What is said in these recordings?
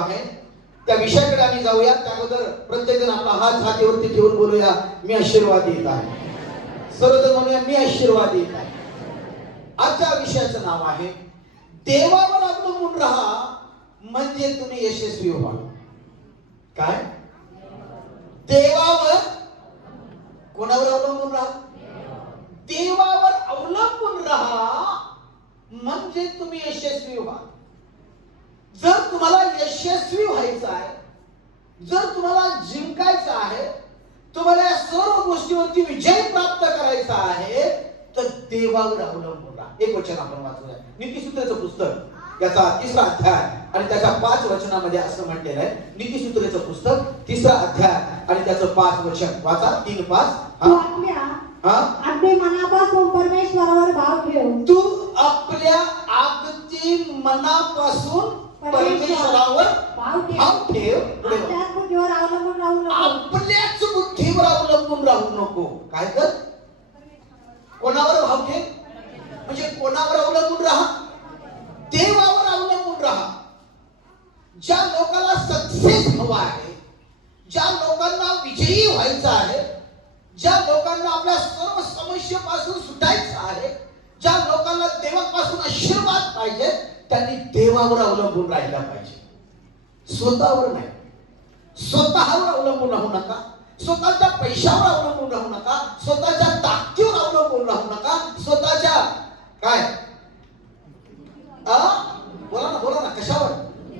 आहे. त्या विषयाकडे आम्ही जाऊया. त्याबद्दल प्रत्येक जण आपला हात छातीवरती ठेवून बोलूया, मी आशीर्वाद देत आहे. सर्वजण म्हणूया, मी आशीर्वाद देत आहे. आजच्या विषयाचं नाव आहे देवावर अवलंबून राहा म्हणजे तुम्ही यशस्वी व्हाल. काय? देवावर, कोणावर अवलंबून राहा? देवावर अवलंबून राहा म्हणजे तुम्ही यशस्वी व्हाल. जर तुम्हाला यशस्वी व्हायचं आहे, जर तुम्हाला जिंकायचं आहे, तुम्हाला या सर्व गोष्टीवरती विजय प्राप्त करायचा आहे, तर देवावर अवलंबून राहा. एक वचन आपण वाचूया. नीतिसूत्राचं पुस्तक याचा 3रा अध्याय आणि त्याच्या 5 वचनामध्ये असं म्हटलेलं आहे. नीतिसूत्राचं पुस्तक 3रा अध्याय आणि त्याचं 5 वचन वाचा. 3-5. अगदी मनापासून परमेश्वरावर भाव ठेव. तू आपल्या अगदी मनापासून परमेश्वरावर भाव ठेव. आपल्याच बुद्धीवर अवलंबून राहू नको. आपल्याच बुद्धीवर अवलंबून राहू नको. काय कर? कोणावर भाव ठेव? म्हणजे कोणावर अवलंबून राहा? देवावर अवलंबून राहा. ज्या लोकांना सक्सेस हवा आहे, ज्या लोकांना विजयी व्हायचं आहे, ज्या लोकांना आपल्या सर्व समस्येपासून सुटायचं आहे, ज्या लोकांना देवापासून आशीर्वाद पाहिजे, त्यांनी देवावर अवलंबून राहायला पाहिजे, स्वतःवर नाही. स्वतःवर अवलंबून राहू नका, स्वतःच्या पैशावर अवलंबून राहू नका, स्वतःच्या ताकदीवर अवलंबून राहू नका, स्वतःच्या काय बोला ना कशावर?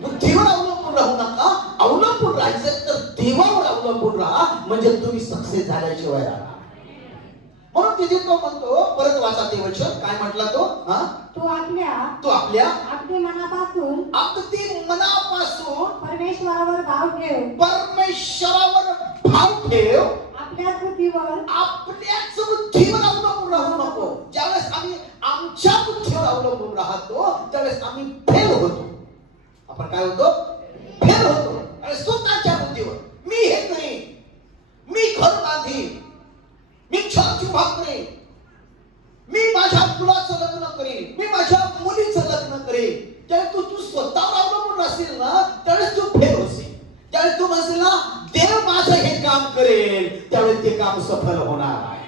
बुद्धीवर अवलंबून राहू नका. अवलंबून राहायचं तर देवावर अवलंबून राहा म्हणजे तुम्ही सक्सेस झाल्याशिवाय राहा. म्हणून तिथे तो म्हणतो, परत वाचा ते वचन, काय म्हटला तो? तू आपल्या अगदी मनापासून परमेश्वरावर भाव ठेव. परमेश्वरावर भाव ठेव. आपल्याच बुद्धीवर अवलंबून राहू नको. ज्यावेळेस आम्ही आमच्या बुद्धीवर अवलंबून राहतो त्यावेळेस आम्ही फेल होतो. आपण काय होतो? फेल होतो. आणि स्वतःच्या बुद्धीवर मी हे करीन, मी घर बांधीन, मी छत उभा करेन, मी माझ्या मुलाचं लग्न करेन, मी माझ्या मुलीचं लग्न करेन. त्यावेळेस तू स्वतःवर अवलंबून राहशील ना, त्यावेळेस तू फेल होशील. त्यावेळेस तू म्हणशील ना देव माझं हे काम करेल, त्यावेळेस ते काम सफल होणार आहे.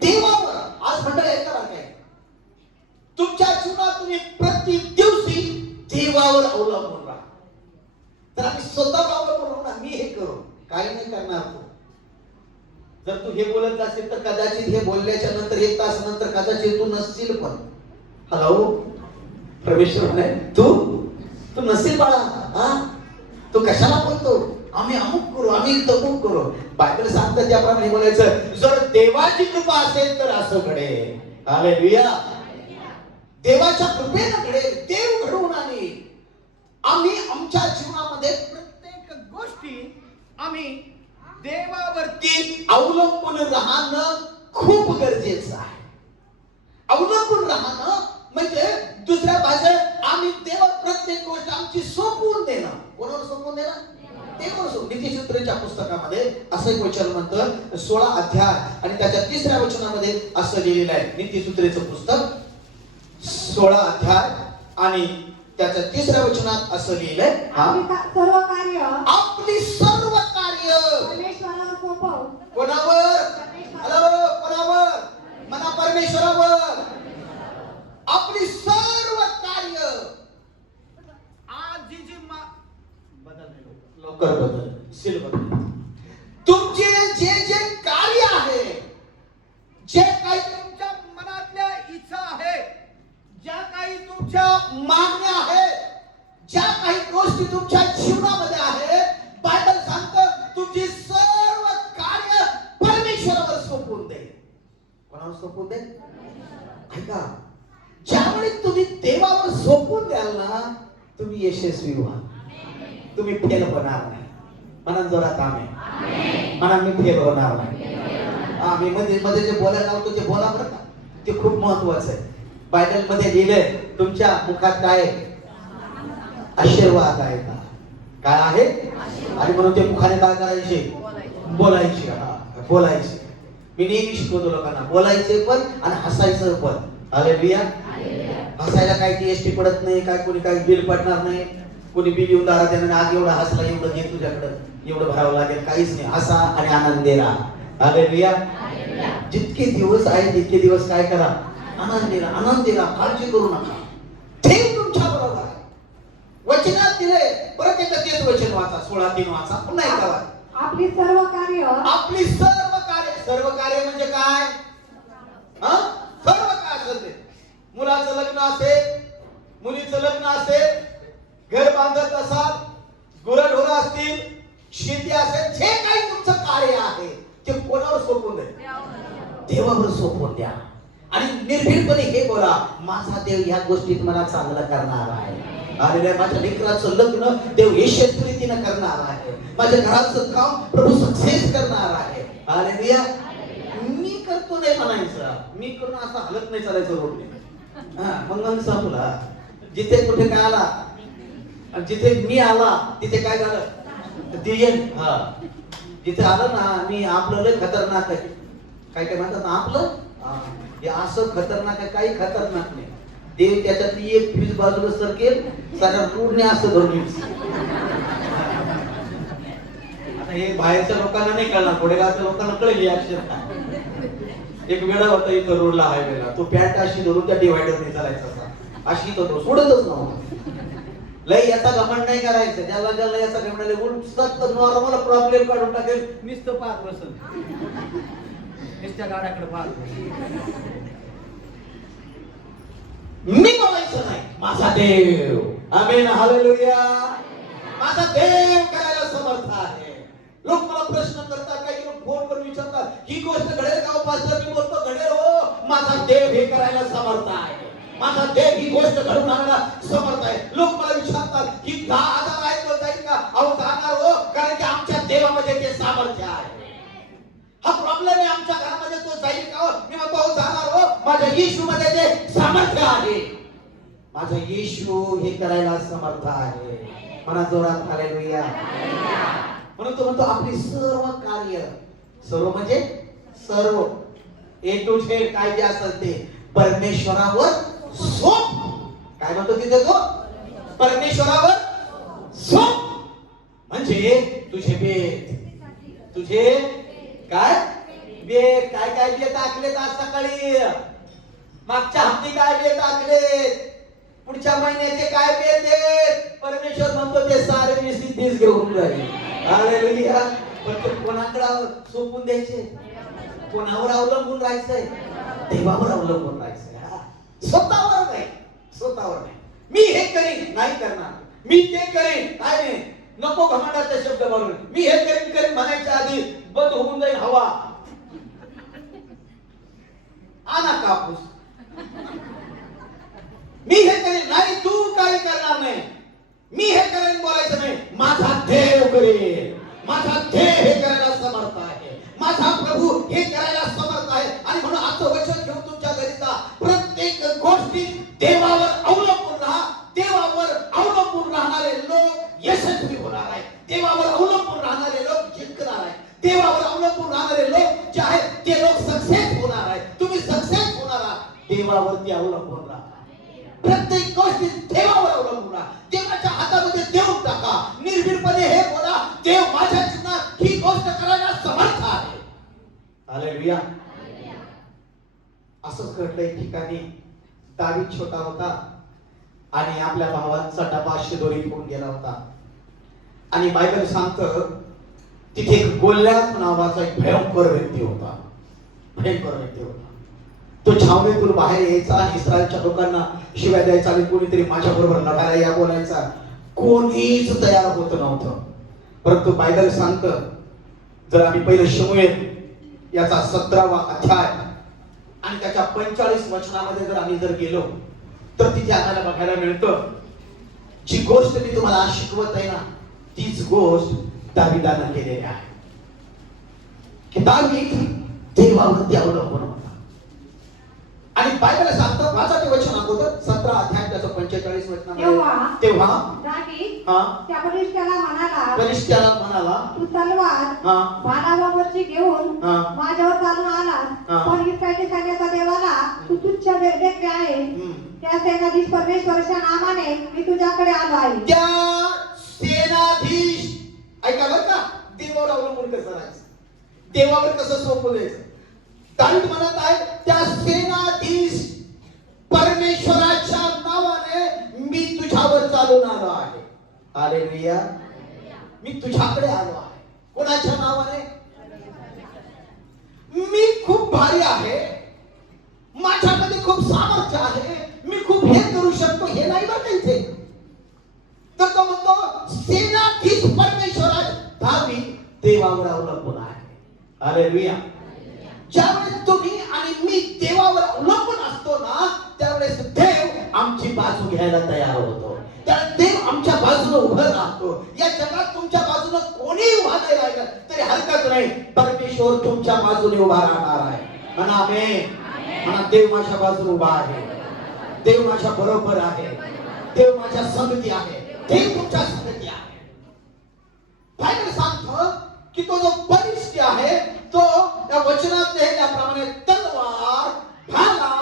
देवावर आज मंडळी ऐका काय, तुमच्या जीवनात तुम्ही प्रति दिवशी देवावर अवलंबून राहा. तर आम्ही स्वतःवर अवलंबून राहू ना, मी हे करू, काही नाही करणार तू. जर तू हे बोलत असेल तर कदाचित हे बोलल्याच्या नंतर 1 तास नंतर कदाचित तू नसशील. पण हॅलो परमेश्वर नाही, तू नसेल बाळा. तू कशाला बोलतो? आम्ही अमुक करू, आम्ही तमुक करू. बायबल सांगतं त्याप्रमाणे बोलायचं. जर देवाची कृपा असेल तर असं घडेल. हालेलुया. देवाच्या कृपेने घडेल, देव घडवून आणेल. आम्ही आमच्या जीवनामध्ये प्रत्येक गोष्टी आम्ही देवावरती अवलंबून राहणं खूप गरजेचं आहे. अवलंबून राहणं म्हणजे दुसऱ्या भाषेत आम्ही देवावर प्रत्येक गोष्ट आमची सोपवून देणं. कोणावर सोपवून देणं? देवावर सोपवून. नीतिसूत्राच्या पुस्तकामध्ये असं एक वचन म्हणतं, 16 अध्याय आणि त्याच्या 3ऱ्या वचनामध्ये असं लिहिलेलं आहे. नीतिसूत्राचं पुस्तक 16 अध्याय आणि त्याच्या 3ऱ्या वचनात असं लिहिलंय, आपली सर्व कार्य परमेश्वरावर सोपव. कोणावर? कोणावर? म्हणा परमेश्वरावर. आपली सर्व कार्य. आज जी लवकर बदल, सील बदल. तुमचे जे कार्य आहे, जे काही तुमच्या मनातल्या इच्छा आहे, ज्या काही तुमच्या मागण्या आहेत, ज्या काही गोष्टी तुमच्या जीवनामध्ये आहेत, बायबल सांगतं तुमची सर्व कार्य परमेश्वरावर सोपवून दे. कोणावर सोपवून दे? ऐका, ज्यावेळी तुम्ही देवावर सोपवून द्याल ना, तुम्ही यशस्वी व्हाल. तुम्ही फेल होणार नाही. म्हणा जोरात आमेन. म्हणा मी फेल होणार नाही. आम्ही मध्ये जे बोलायला लावतो ते बोला बरं का, ते खूप महत्वाचं आहे. बायबल मध्ये लिहिलंय तुमच्या मुखात काय आशीर्वाद आहे का? काय आहे? आणि म्हणून ते मुखाने काय करायचे? बोलायचे. बोलायचे. मी नेहमी शिकवतो लोकांना, बोलायचे पण आणि हसायचं पण. हालेलुया. हसायला काय जीएसटी पडत नाही, काय कोणी काय बिल पडणार नाही. कोणी बिल येऊन दारात येणार, आज एवढा हसला, एवढं घे तुझ्याकडं, एवढं भरावं लागेल, काहीच नाही, हसा आणि आनंदी राहा. हालेलुया. जितके दिवस आहे तितके दिवस काय करा, आनंदी राहा, काळजी करू नका. देव तुमच्या बरोबर आहे. वचनात दिले, परत एकदा तेच वचन वाचा, 16:3 वाचा, पुन्हा एकदा वाचा. आपली सर्व कार्य सर्व कार्य म्हणजे काय? सर्व काय असेल ते, मुलाचं लग्न असेल, मुलीचं लग्न असेल, घर बांधत असाल, गुरढोरं असतील, शेती असेल, जे काही तुमचं कार्य आहे ते कोणावर सोपवून द्या? देवावर सोपवून द्या. आणि निर्भीडपणे हे बोला, माझा देव ह्या गोष्टीत मला चांगलं करणार आहे. अरे माझ्या लेकराचं लग्न देव यशस्वी रीतीने करणार आहे. माझ्या घराचं काम प्रभू सक्सेस करणार आहे. हालेलुया. मी करतो नाही म्हणायचं, मी करून असं हलत नाही चालायचं रोडने. मग संपला. जिथे कुठे काय आला, जिथे मी आला तिथे काय झालं, जिथे आलं ना मी, आपलं लय खतरनाक आहे. काय काय म्हणतात ना आपलं, हे असं खतरनाक आहे, काही खतरनाक नाही. देव त्याच्यातली एक फ्यूज बाजूला सरकेल, साऱ्या रोडने असं धरून. आता हे बाहेरच्या लोकांना नाही कळणार, कोडेगावच्या लोकांना कळेल हे अक्षर. एक वेळा होता इथं रोडला, हायवेला, तो पॅन्ट अशी धरून त्या डिवायडरने चालायचा असा, अशी तो सोडतच नव्हता. लय याचा घमंड नाही करायचं, ज्याला ज्याला याचा घमंड उलट नॉर्मल प्रॉब्लेम काढून टाकेल, नुसतं पाहत बसल, नुसत्या गाड्याकडे पाहत. मी बोलायचं नाही, माझा देव. आमेन. हालेलुया. माझा देव करायला समर्थ आहे. लोक मला प्रश्न करतात, काही लोक फोन करून विचारतात, ही गोष्ट घडेल का पास्टर? मी बोलतो घडेल हो. माझा देव हे करायला समर्थ आहे. माझा देव ही गोष्ट घडून आणायला समर्थ आहे. लोक मला विचारतात, ही 10,000 आहे तो जाईल का? अहो जाणार हो, कारण की आमच्या देवामध्ये ते सामर्थ्य आहे. हा प्रॉब्लेम आहे आमच्या घरामध्ये, तो जाईल का? मी म्हणतो हो जाणार हो. माझ्या येशू मध्ये ते सामर्थ्य आहे. माझा येशू हे करायला समर्थ आहे. म्हणा जोरात हालेलुया. म्हणून तो म्हणतो आपली सर्व कार्य, सर्व म्हणजे सर्व, ए टू झेड काय जे असेल ते परमेश्वरावर सोप. काय म्हणतो तिथे तो? परमेश्वरावर सोप. म्हणजे तुझे बेत, तुझे काय बेत, काय बेत आखलेत आज सकाळी, मागच्या हप्ती काय बेत आखलेत, पुढच्या महिन्याचे काय बेत आहेत, परमेश्वर म्हणतो ते सारे मी सिद्धीच घेऊन जाईल. हालेलुया. पण ते कोणाकडे सोपून द्यायचे? कोणावर अवलंबून राहायचंय? देवावर अवलंबून राहायचंय. स्वतःवर नाही, स्वतःवर नाही. मी हे करीन, नाही करणार. मी ते करीन, काय नाही. नको घमंडाचे शब्द बोलून मी हे करीन म्हणायच्या आधी बंद होऊन जाईल हवा. आणा कापूस. मी हे करीन, नाही तू काही करणार नाही. मी हे करेन बोलायचं नाही. माझा देव करेल. माझा देव हे करायला समर्थ आहे. माझा प्रभू हे करायला समर्थ आहे. आणि म्हणून आजचं वचन घेऊन तुमच्या घरी जा. प्रत्येक गोष्टीत देवावर अवलंबून राहा. देवावर अवलंबून राहणारे लोक यशस्वी होणार आहे. देवावर अवलंबून राहणारे लोक जिंकणार आहे. देवावर अवलंबून राहणारे लोक जे आहेत ते लोक सक्सेस होणार आहे. तुम्ही सक्सेस होणार आहात. देवावरती अवलंबून राहा. प्रत्येक गोष्टीत देवावर अवलंबून राहा. देवाच्या हातामध्ये देऊन टाका. निर्भीडपणे हे बोला, देव माझ्या जीवनात ही गोष्ट करायला समर्थ आहे. हालेलुया. असंच घडलंय ठिकाणी. दावीद छोटा होता आणि आपल्या भावांचा डबा शिदोरीत होऊन गेला होता. आणि बायबल सांगतं तिथे एक गोल्यात नावाचा एक भयंकर व्यक्ती होता. भयंकर व्यक्ती होता. तो छावणीतून बाहेर यायचा आणि इस्रायलच्या लोकांना शिव्या द्यायचा आणि कोणीतरी माझ्या बरोबर लढायला या बोलायचा. कोणीच तयार होत नव्हतं. परंतु बायबल सांगतं, जर आम्ही पहिले शमूएल याचा 17वा अध्याय आणि त्याच्या 45 वचनामध्ये जर आम्ही गेलो तर तिथे आम्हाला बघायला मिळतं, जी गोष्ट मी तुम्हाला आज शिकवत आहे ना, तीच गोष्ट दाविदानं केलेली आहे. की दावीद देवावरती अवलंबून होता. आणि बायबल सांगतं, वाचा ते वचन अगोदर 17 अध्याय त्याचं 45 वचनामध्ये, तेव्हा दावीद त्या फलिष्त्याला म्हणाला, तू तलवार बाणावरची घेऊन माझ्यावर चालून आला, पण इस्रायली सैन्याच्या देवाला तू तुच्छ लेखले आहे. त्या सेनाधीश परमेश्वराच्या नावाने मी तुझ्याकडे आलो आहे. त्या सेनाधीश, ऐका बरं का, देवावर अवलंबून कसं राहायचं, देवावर कसं सोपं द्यायचं. दावीद म्हणत आहे त्या सेनाधीश परमेश्वराच्या नावाने मी तुझ्यावर चालून आलो आहे. हालेलुया. मी तुझ्याकडे आलो आहे. कोणाच्या नावाने? मी खूप भारी आहे, माझ्यामध्ये खूप सामर्थ्य आहे, मी खूप हे करू शकतो, हे नाही बघायचे. तर तो म्हणतो सेनाधीश परमेश्वरात दावीद देवावर अवलंबून आहे. हालेलुया. ज्यावेळेस तुम्ही आणि मी देवावर अवलंबून असतो ना, त्यावेळेस देव आमची बाजू घ्यायला तयार होतो. त्यावेळेस देव आमच्या बाजूने उभं राहतो. या जगात तुमच्या बाजूने कोणी उभा नाही राहिलं तरी हरकत नाही, परमेश्वर तुमच्या बाजूने उभा राहणार आहे. म्हणा आमेन. म्हणा देव माझ्या बाजूने उभा आहे, देव माझ्या बरोबर आहे, देव माझ्या संगती आहे, देव तुमच्या संगती आहे. बायबल सांगतो की तो जो बलिष्ठ आहे तो या वचनात लिहिल्याप्रमाणे तलवार, भाला,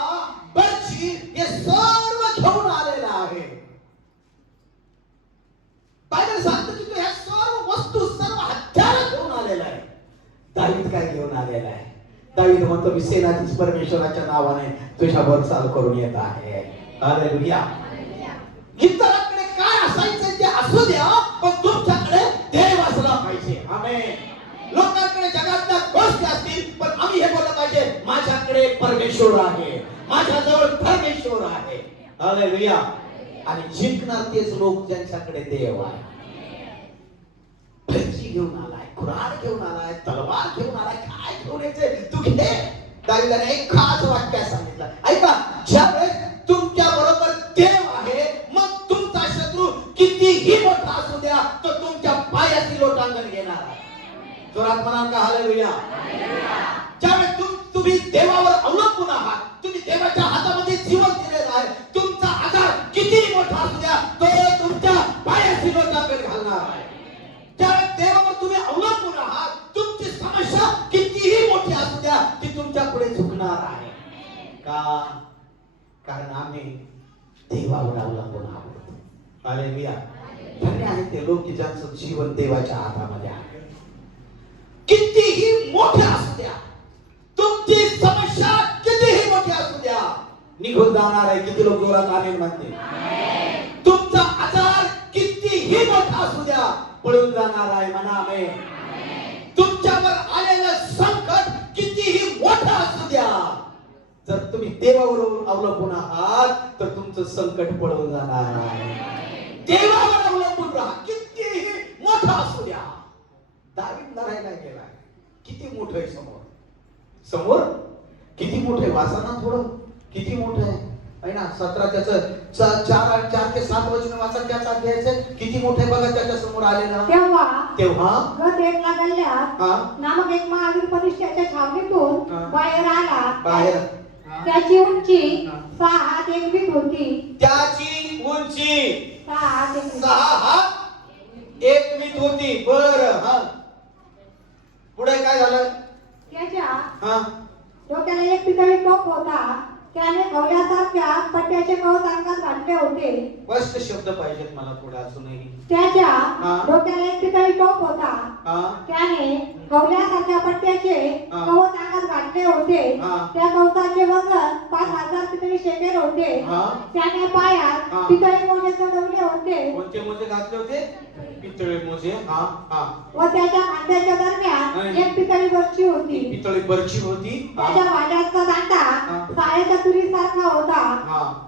बर्ची हे सर्व घेऊन आलेला आहे. बायबल सांगतो की तो ह्या सर्व वस्तू, सर्व हत्यार घेऊन आलेला आहे. दावीद काय घेऊन आलेला आहे? दावीद म्हणतो मी सेनाधीश परमेश्वराच्या नावाने तुझ्यावर चाल करून येत आहे. हालेलुया. इतरांकडे काय असायचं ते असू द्या, पण तुमच्याकडे देव असला पाहिजे. आमेन. लोकांकडे जगातल्या गोष्टी असतील, पण आम्ही हे बोललं पाहिजे माझ्याकडे परमेश्वर आहे, माझ्याजवळ परमेश्वर आहे. हालेलुया. आणि जिंकणार तेच लोक ज्यांच्याकडे देव आहे. बर्ची घेऊन आलाय, कुऱ्हाड घेऊन आलाय, तलवार घेऊन आलाय, काय घेऊन यायचे तू घे. दावीदाने एक खास वाक्य सांगितलं, ऐका, ज्यावेळेस तुमच्या बरोबर देव आहे, मग तुमचा शत्रू कितीही मोठा असू द्या, तो तुमच्या पायाची लोटांगण घेणार आहे. जोरात म्हणा का हालेलुया. ज्यावेळेस तुम्ही देवावर अवलंबून आहात, तुम्ही देवाच्या हातामध्ये जीवन दिलेलं आहे, तुमचा आजार कितीही मोठा असू द्या, तो तुमच्या पायाची लोटांगण घालणार आहे. ज्यावेळेस देवावर तुम्ही अवलंबून आहात, तुमची समस्या कितीही मोठी असू द्या, ती तुमच्या पुढे झुकणार आहे. का? कारण आम्ही देवावर अवलंबून आहोत. हालेलुया. धन्य आहे ते लोक की ज्यांचं जीवन देवाच्या हातामध्ये आहे. कितीही मोठे असू द्या, तुमची समस्या कितीही मोठी असू द्या, निघून जाणार आहे. किती लोक जोरात आमेन म्हणते? तुमचा आजार कितीही मोठा असू द्या, पळून जाणार आहे. म्हणा आमेन. तुमच्यावर आलेलं संकट कितीही मोठं असू द्या, जर तुम्ही देवावर अवलंबून आहात तर तुमचं संकट पळून जाणार आहे. देवावर अवलंबून राहा, कितीही मोठं असू द्या. दावीद लढायला गेला, किती मोठं आहे समोर, समोर किती मोठं आहे. वाचा थोडं, किती मोठं आहे. आहे ना. 17 त्याचं 4 ते 7 वचन वाचा, त्याचा अध्याय किती मोठे बघा त्याच्या समोर आलेला. तेव्हा गत एकला गल्ल्यात नामक एक महावीर परिष्ठाच्या छावणीतून बाहेर आला. बाहेर त्याची उंची 6 हात 1 वीत होती. त्याची उंची 6 हात 6 हात 1 वीत होती. बरं. हा, पुढे काय झालं? त्याच्या डोक्याला एक पितळी टोप होता. त्याने गवल्यासारख्या पट्ट्याचे कवच अंगात घातले होते. स्पष्ट शब्द पाहिजेत मला पुढे अजूनही. त्याच्या डोक्याला एक पितळी टोप होता. त्याने गवल्यासारख्या पट्ट्याचे कवच अंगात घातले होते. त्या कवचाचे वजन 5000 पितळी शेकेल होते. त्याने पायात पितळी मोजे चढवले होते. कोणते मोजे घातले होते? पितळी मोजे. व त्याच्या खांद्याच्या दरम्यान एक पितळी बर्ची होती. पितळी बर्ची होती. त्याच्या भाल्याचा दांडा साळेच्या तुरीसारखा होता.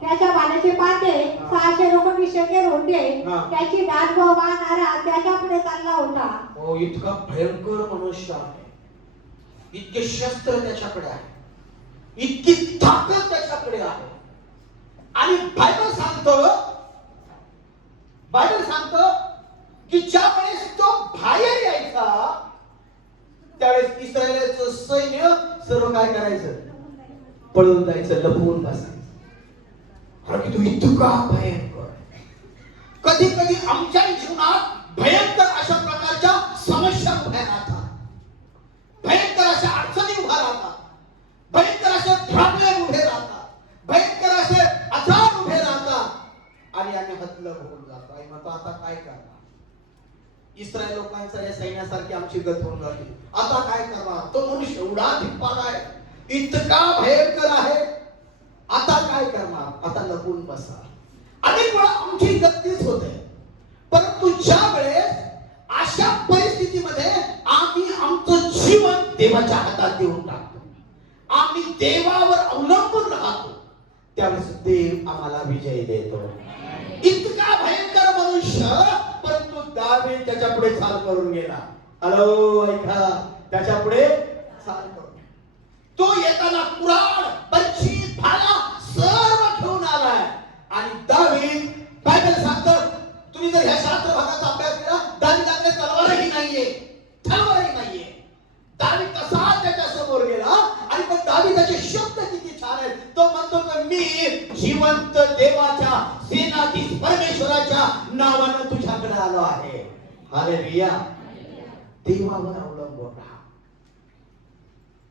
त्याच्या भाल्याचे पाते 600 लोखंडी शेकेल होते. त्याची दात व वाहणारा त्याच्या पुढे चालला होता. हो, इतका भयंकर मनुष्य आहे, इतके शस्त्र त्याच्याकडे आहे, इतकी ताकद त्याच्याकडे आहे. आणि बायबल सांगतो की ज्या वेळेस तो बाहेर यायचा त्यावेळेस इस्रायलचं सैन्य सर्व काय करायचं? पळून जायचं, लपवून बसायचं. कारण की तो इतका भयंकर. कधी कधी आमच्या जीवनात भयंकर अशा प्रकारच्या समस्या उभ्या राहतात, भयंकर अशा अडचणी उभ्या राहतात, भयंकर असे प्रॉब्लेम उभे राहतात, भयंकर असे आजार उभे इस्रायल लोकांचा या सैन्यासारखी आमची गत होऊन राहिली. आता काय करणार? तो मनुष्य एवढा धिप्पाड आहे, इतका भयंकर आहे. आता काय करणार? आता लपून बसा. अनेक वेळा आमची गतीच होते, परंतु ज्या वेळेस अशा परिस्थितीमध्ये आम्ही आमचं जीवन देवाच्या हातात देऊन टाकतो, आम्ही देवावर अवलंबून राहतो, त्यावेळेस देव आम्हाला विजय देतो. इतका भयंकर मनुष्य, परंतु दावीद त्याच्या पुढे चाल करून गेला. हॅलो, ऐका, त्याच्या पुढे चाल करून तो येताना कुऱ्हाड, बंशी, भाला सर्व घेऊन आलाय. आणि दावीद, बायबल सांगतं, तुम्ही जर ह्या शास्त्र भागाचा अभ्यास केला, दावीदाकडे तलवारही नाहीये, तलवारही नाहीये. दावीद कसा त्याच्या समोर गेला, आणि पण दावीदाचे शब्द किती छान आहेत. तो म्हणतो की मी जिवंत देवाच्या, सेनाधीश परमेश्वराच्या नावानं तुझ्याकडे आलो आहे. हालेलुया. देवावर अवलंबून राहा.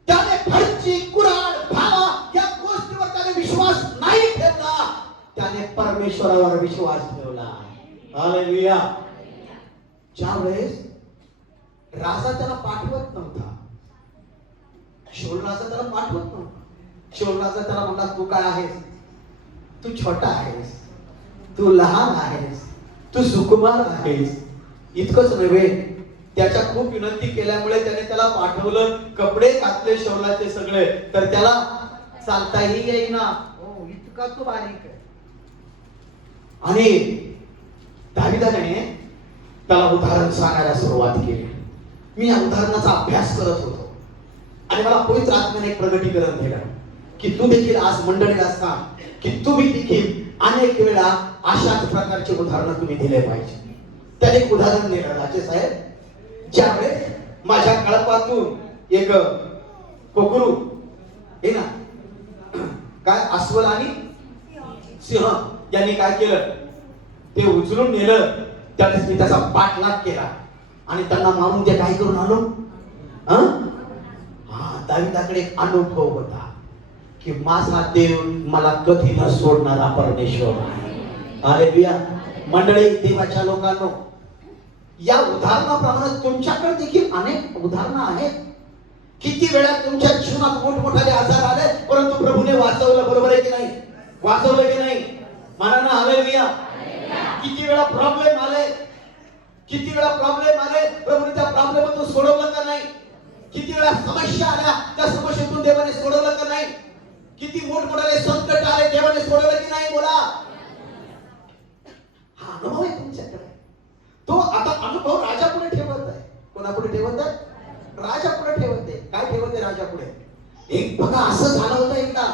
त्याने फरची, कुऱ्हाड, भाला या गोष्टीवर त्याने विश्वास नाही ठेवला, त्याने परमेश्वरावर विश्वास ठेवला. हालेलुया. ज्यावेळेस राजा त्याला पाठवत नव्हता, शौल राजा त्याला पाठवत नव्हता. शौल राजा त्याला म्हणला, तू काय आहेस? तू छोटा आहेस, तू लहान आहेस, तू सुकुमार आहेस. इतकंच नव्हे, त्याच्या खूप विनंती केल्यामुळे त्याने त्याला पाठवलं. कपडे घातले शौलाचे सगळे, तर त्याला चालताही येईना. हो, इतका तो बारीक आहे. आणि दावीदाने त्याला उदाहरण सांगायला सुरुवात केली. मी या उदाहरणाचा अभ्यास करत होतो आणि मला पवित्र आत्म्याने एक प्रगटीकरण दिलं की तू देखील आज मंडळीला सांग की तुम्ही देखील अनेक वेळा अशाच प्रकारचे उदाहरण तुम्ही दिले पाहिजे. त्याने एक उदाहरण दिलं, राजे साहेब, ज्यावेळेस माझ्या कळपातून एक कोकरू हे ना काय अस्वल आणि सिंह यांनी काय केलं, ते उचलून नेलं. त्यावेळेस मी त्याचा पाठलाग केला आणि त्यांना मारून ते काय करून आलो. दावीदाकडे एक अनुभव होता की माझा देव मला कधी न सोडणारा परमेश्वर आहे. हालेलुया. मंडळी, देवाच्या लोकांनो, या उदाहरणाप्रमाणे तुमच्याकडे देखील अनेक उदाहरणं आहेत. किती वेळा तुमच्या जीवनात मोठमोठाले आजार आले, परंतु प्रभूने वाचवलं. बरोबर आहे की नाही? वाचवलं की नाही? म्हणा ना, हालेलुया. किती वेळा प्रॉब्लेम आले, किती वेळा प्रॉब्लेम आले, प्रभूने त्या प्रॉब्लेमातून सोडवलं का नाही? किती वेळा समस्या आल्या, त्या समस्येतून देवाने सोडवलं का नाही? किती मोठमोठाले संकट आले, देवाने सोडवलं की नाही? बोला. हा अनुभव आहे तुमच्याकडे. तो आता अनुभव राजापुढे ठेवत आहे. कोणापुढे ठेवत आहे? राजापुढे ठेवत आहे. काय ठेवत आहे राजापुढे? एक बघा, असं झालं होतं एकदा,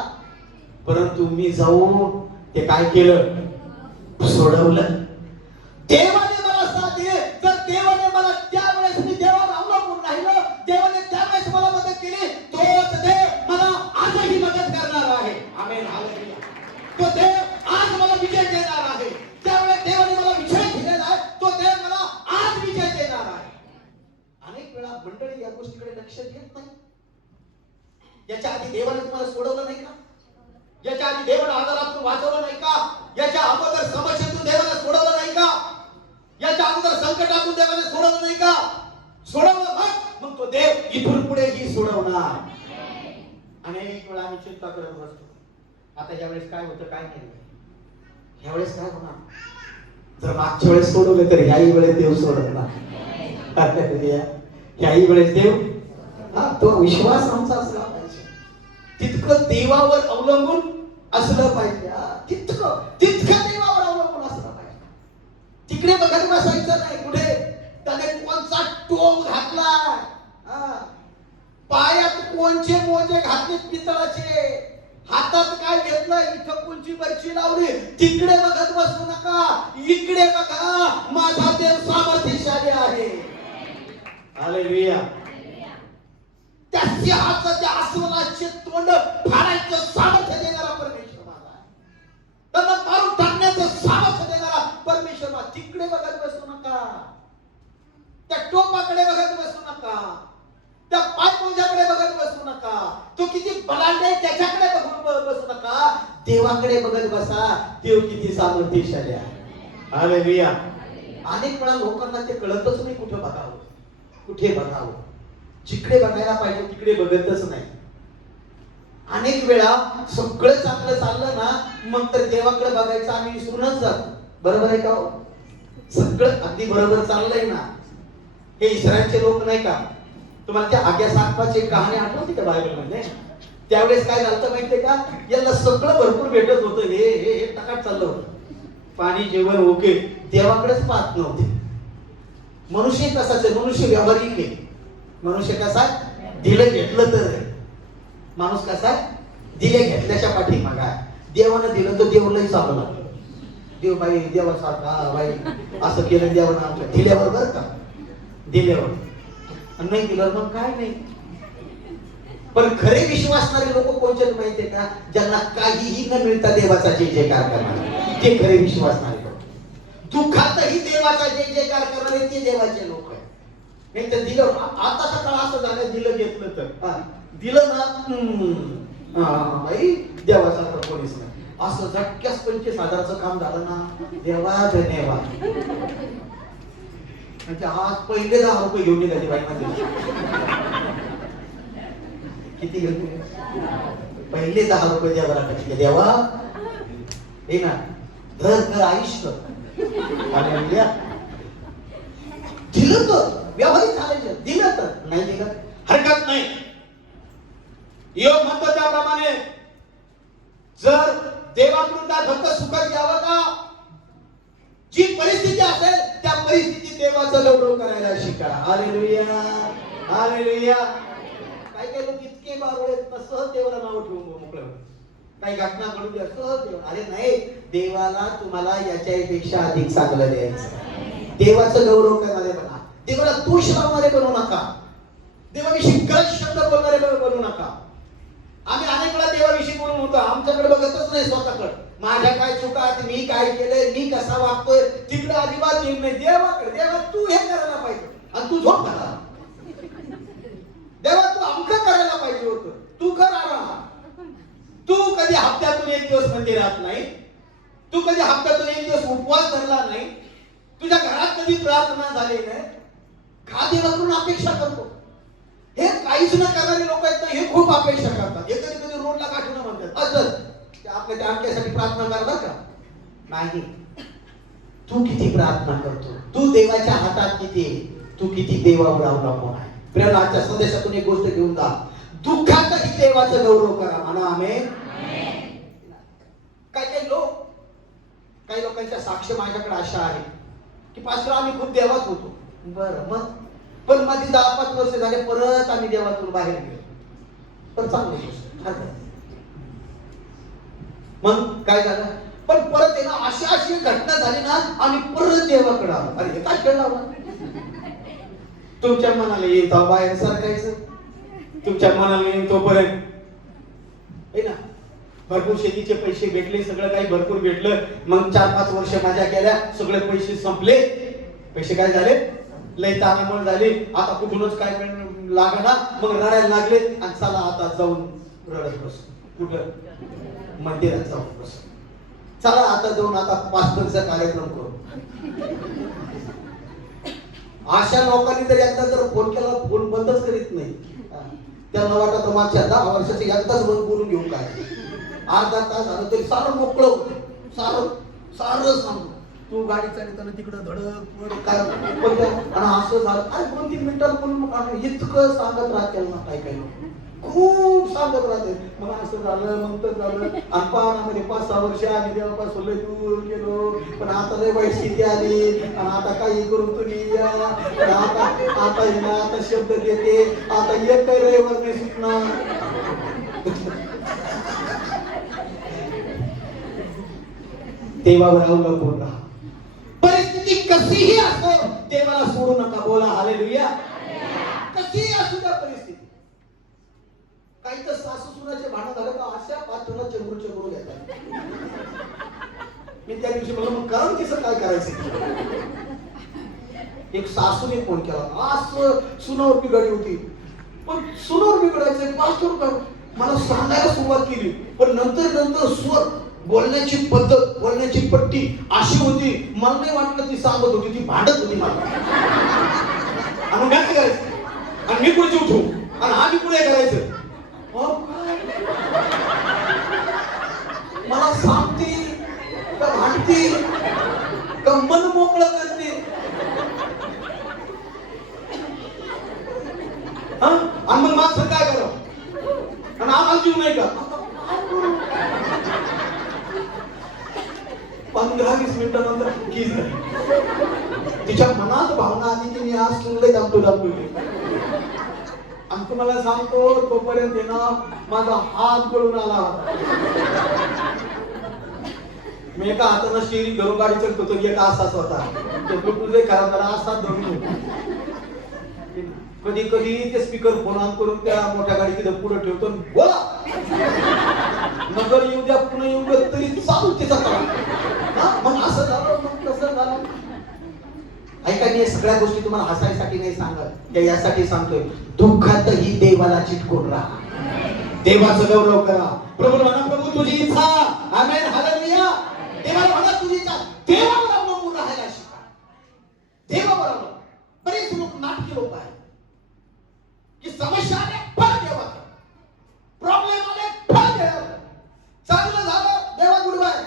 परंतु मी जाऊन ते काय केलं, सोडवलं. देवाने मला साथ दिली. जर देवाने मला त्यावेळेस मी देवावर अवलंबून राहिलो, देवाने त्यावेळेस मला मदत केली, तोच देव मला आजही मदत करणार आहे. आमेन. हालेलुया. तो देव आज मला विजय देणार आहे. त्यावेळेस देवाने मला विजय दिलेला आहे, तो देव मला आज विजय देणार आहे. अनेक वेळा मंडळी या गोष्टीकडे लक्ष देत नाही. याच्या आधी देवाने तुम्हाला सोडवलं नाही का? याच्या आधी देवाने आजारातून वाचवलं नाही का? याच्या अगोदर समस्येतून देवाने सोडवलं नाही का? याच्या अगोदर संकटातून देवाने सोडवलं नाही का? सोडवलं, मग तो देव इथून पुढेही सोडवणार. अनेक वेळा आम्ही चिंता करत बसतो, आता यावेळेस काय होतं, काय नाही, यावेळेस काय होणार. जर मागच्या वेळेस सोडवलं तर ह्याही वेळेस देव सोडवणार. ह्याही वेळेस देव, तो विश्वास आमचा असला पाहिजे. तितकं देवावर अवलंबून असलं पाहिजे. तितकं देवावर अवलंबून असलं पाहिजे. तिकडे बघत बसायचं नाही. कुठे त्याने कोणचा टोप घातला, पायात कोणचे मोजे घातले पितळाचे, हातात काय घेतलं, इथं कोणची बर्ची लावली, तिकडे बघत बसू नका. इकडे बघा, माझा देव सामर्थ्यशाली आहे. हालेलुया. त्या सिंहाचं, त्या अस्वलाचे तोंड फाडायचं सामर्थ्य देणारा परमेश्वर माझा आहे. त्यांना मारून टाकण्याचं सामर्थ्य देणारा परमेश्वर माझा. तिकडे बघत बसू नका. त्या टोपाकडे बघत बसू नका. त्या पायपुंजाकडे बघत बसू नका. तो किती बलाढ्य आहे त्याच्याकडे बघून बसू नका. देवाकडे बघत बसा. देव किती सामर्थ्यशाली आहे. हालेलुया. अनेक वेळा लोकांना ते कळतच नाही कुठे बघावं, कुठे बघावं. जिकडे बघायला पाहिजे तिकडे बघतच नाही. अनेक वेळा सगळं चांगलं चाललं ना, मग तर देवाकडे बघायचं आम्ही विसरूनच जातो. बरोबर आहे का? सगळं अगदी बरोबर चाललंय ना. हे इस्रायलचे लोक नाही का, तुम्हाला त्या आग्या सातपाची कहाणी आठवते का बायबल मध्ये? त्यावेळेस काय झालं माहितीये का, याला सगळं भरपूर भेटत होतं, हे हे हे टकाट चाललं होतं, पाणी जेवण ओके, देवाकडेच पाहत नव्हते. मनुष्य कसाच आहे, मनुष्य व्यावहारिक आहे. मनुष्य कसा दिलं घेतलं तर, माणूस कसा दिले घेतल्याच्या पाठीमागे आहे. देवानं दिलं तर देव लई चालू लागलं. देव बाई देवासारखा बाई असं केलं देवानं आमच्या दिल्यावर, बरं का, दिल्यावर. नाही दिलं मग काय नाही. पण खरे विश्वासणारे लोक कोणते माहितीये का, ज्यांना काहीही न मिळता देवाचा जय जयकार करणारे, ते खरे विश्वासणारे लोक. दुःखातही देवाचा जय जयकार करणारे ते देवाचे लोक आहेत. नाही तर दिलं, आताचा काळ असं झालं, दिलं घेतलं तर दिलं ना बाई देवासारखं कोणीच नाही. असं झटक्यास 25,000चं काम झालं ना, देवा धन्यवाद. म्हणजे आज पहिले 10 रुपये घेऊन निघाली बाई मध्ये. किती घेऊन? पहिले 10 रुपये देवाला टाकले. देवा हे ना, घर घर आयुष्य दिलं तर व्यावहारिक झालं, दिलं तर नाही दिलं हरकत नाही. योग म्हणतो त्याप्रमाणे जर देवाकडून काय फक्त सुखच घ्यावं का, जी परिस्थिती असेल त्या परिस्थितीत देवाचं गौरव करायला शिका. Hallelujah, hallelujah. काही लोक इतके बारोळे सहज देवाला नाव ठेवून मोकळं, काही घटना घडू द्या सहज देव. अरे नाही, देवाला तुम्हाला याच्यापेक्षा अधिक चांगलं द्यायचं. देवाचं गौरव करणारे बना, देवाला दोष लावणारे बनवू नका, देवाविषयी गलत शब्द बोलणारे बनवू नका. आम्ही अनेक वेळा देवाविषयी बोलून होतो, आमच्याकडे बघतच नाही स्वतःकडे. माझ्या काय चुका आहेत, मी काय केलंय, मी कसा वागतोय, तिकडे अजिबात येत नाही. देवाकडे, देवा तू हे करायला पाहिजे आणि तू झोप करा. देवा तू अमकं करायला पाहिजे होतं, तू कर आराम. तू कधी हप्त्यातून एक दिवस मंदिरात नाही, तू कधी हप्त्यातून एक दिवस उपवास धरला नाही, तुझ्या घरात कधी प्रार्थना झाली नाही, का देवाकडून अपेक्षा करतो? हे काहीच न करणारे लोक आहेत ना, हे खूप अपेक्षा करतात. हे कधी कधी रोडला गाठून म्हणतात, असं आपल्या त्या आमच्यासाठी प्रार्थना करणार का? नाही. तू किती प्रार्थना करतो, तू देवाच्या हातात किती, तू किती देवावर अवलंबून आहे. प्रेम आजच्या संदेशातून एक गोष्ट घेऊन जा, दुःखातही देवाचं गौरव करा. म्हणा आमेन. काही लोकांच्या साक्ष माझ्याकडे अशा आहे की पास्टर आम्ही खूप देवात होतो. बरं, मग पण मध्ये 10-5 वर्ष झाले परत आम्ही देवातून बाहेर गेलो, पण चांगली गोष्ट. मग काय झालं, पण परत आहे ना अशी घटना झाली ना, आम्ही परत देवाकडे आलो. अरे हे काय खेळ लावला? तुमच्या मनाला येईल तो बाहेर सरकायचं, तुमच्या मनाला येईल तोपर्यंत आहे ना. भरपूर शेतीचे पैसे भेटले, सगळं काही भरपूर भेटलं. मग 4-5 वर्ष मजा केल्या, सगळे पैसे संपले. पैसे काय झाले, लय तारांबळ झाली. आता कुठूनच काय लागना, मग रडायला लागले. आणि चला आता जाऊन रडत बस, कुठं मंदिरात जाऊन बस, चला आता जाऊन आता पास्टरचा कार्यक्रम करू. अशा लोकांनी जर एकदा जर फोन केला, फोन बंदच करीत नाही. त्यांना वाटत मागच्या 10 वर्षाचे एकदाच बंद बोलून घेऊ काय, अर्धा तास झालं तरी सारं मोकळं होतं. सारं सांगतो, तू गाडी चालवताना तिकडं धडक काय आणि असं झालं. अरे 2-3 मिनिटात बोलून इतकं सांगत राहते ना, काही लोक खूप सांगत राहते. मग असं झालं, मग तर झालं. आणि पाहण्यामध्ये 5-6 वर्ष आम्ही देवापासून लय दूर गेलो, पण आता लय वाईट स्थिती आली. आणि आता काही करून तुम्ही या, आता शब्द देते, आता एक काही रविवार नाही सुटणार. देवावर अवलंबून राहा. परिस्थिती कशीही असो, देवाला सोडू नका. बोला हालेलुया. कशीही असू द्या परिस्थिती. काही तर सासू सुनाचे भांडण झालं का अशा पाठवून चेंबूर घेतात. मी त्या दिवशी म्हणलं, मग कारण कसं काय करायचं? एक सासूने फोन केला, असं सुनावर बिघडली होती. पण सुनावर बिघडायचं पास्टर मला सांगायला सुरुवात केली, पण नंतर स्वर बोलण्याची पद्धत, बोलण्याची पट्टी अशी होती, मला नाही वाटलं ती सांगत होती, ती भांडत होती मला. आणि मग काय करायचं, आणि मी पुढे उठू आणि हा मी पुढे करायचं. अहो, काय? मला सांगतील का भांडतील का मन मोकळं करते? आणि मग माणसं काय करावं, आणि आम्हाला जीव नाही का? 15-20 मिनिटानंतर की झाली, तिच्या मनात भावना आली की मी आज सुनले दाबतो. आणि तुम्हाला सांगतो, तोपर्यंत आहे ना माझा हात गळून आला होता. मी एका हातानं शेरी धरून गाडी चढतो, तो एका असाच होता. ते ब्लूटूथ खराब झाला, असाच धरून. कधी कधी ते स्पीकर फोन ऑन करून त्या मोठ्या गाडी तिथं पुढे ठेवतो, बोला नगर येऊ द्या, पुणे येऊ द्या, तरी चालू तिचा काम. मग असं झालं, मग कसं झालं. ऐका, मी सगळ्या गोष्टी तुम्हाला हसायसाठी नाही सांगत, त्या यासाठी सांगतोय. दुःखातही देवाला चिटकून राहा, देवाचं गौरव करा. प्रभू म्हणा, प्रभू तुझी इच्छा, आमेन, हालेलुया. देवाला म्हणा तुझी इच्छा, देवावर अवलंबून राहायला शिका. देवावर अवलंबून. बरेच लोक नाटकी लोक आहेत की समस्या आले फळ देवाचं, प्रॉब्लेम आले फळ देवाचं, चांगलं झालं देवा गुडबाय,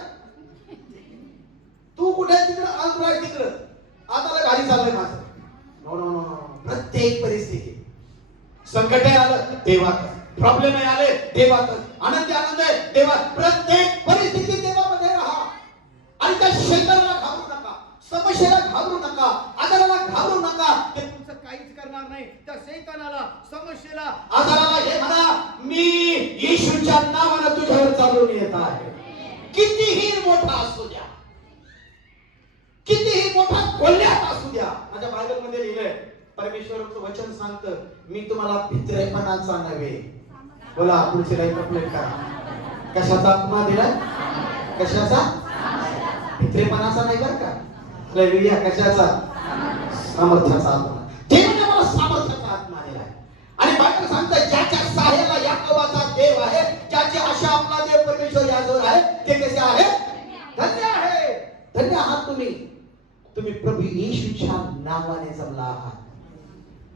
तू कुठे तिकडं, अंतराय आहे तिकडं, आता गाडी चाललंय माझं. No no no no. प्रत्येक परिस्थिती, संकट आलं देवात, प्रॉब्लेम आले देवात, आनंद आहे देवात. प्रत्येक परिस्थिती देवामध्ये राहा. आणि त्या शैतानाला घाबरू नका, समस्येला घाबरू नका, आजाराला घाबरू नका. ते तुमचं काहीच करणार नाही. त्या शैतानाला, समस्येला, आजाराला हे म्हणा, मी येशूच्या नावानं तुझ्यावर चालून येत आहे. कितीही मोठा असू द्या, कितीही मोठा कोल्ह्यात असू द्या. माझ्या बायबल मध्ये लिहिलंय, परमेश्वराचं वचन सांगतं, मी तुम्हाला भित्रेपणाचा नव्हे, बोला पुढचे लाईन कंप्लीट करा, कशाचा आत्मा दिलाय, कशाचा, भित्रेपणाचा नाही बरं का. हालेलुया. कशाचा, सामर्थ्याचा आत्मा. देवाने मला सामर्थ्याचा आत्मा दिलाय. आणि बायबल सांगतं, ज्याच्या सहाय्याला याकोबाचा देव आहे, ज्याची आशा आपला देव परमेश्वर याजवळ आहे, ते कसे आहे, धन्य आहे. धन्य आहात तुम्ही प्रभू येशूच्या नावाने जमला आहात.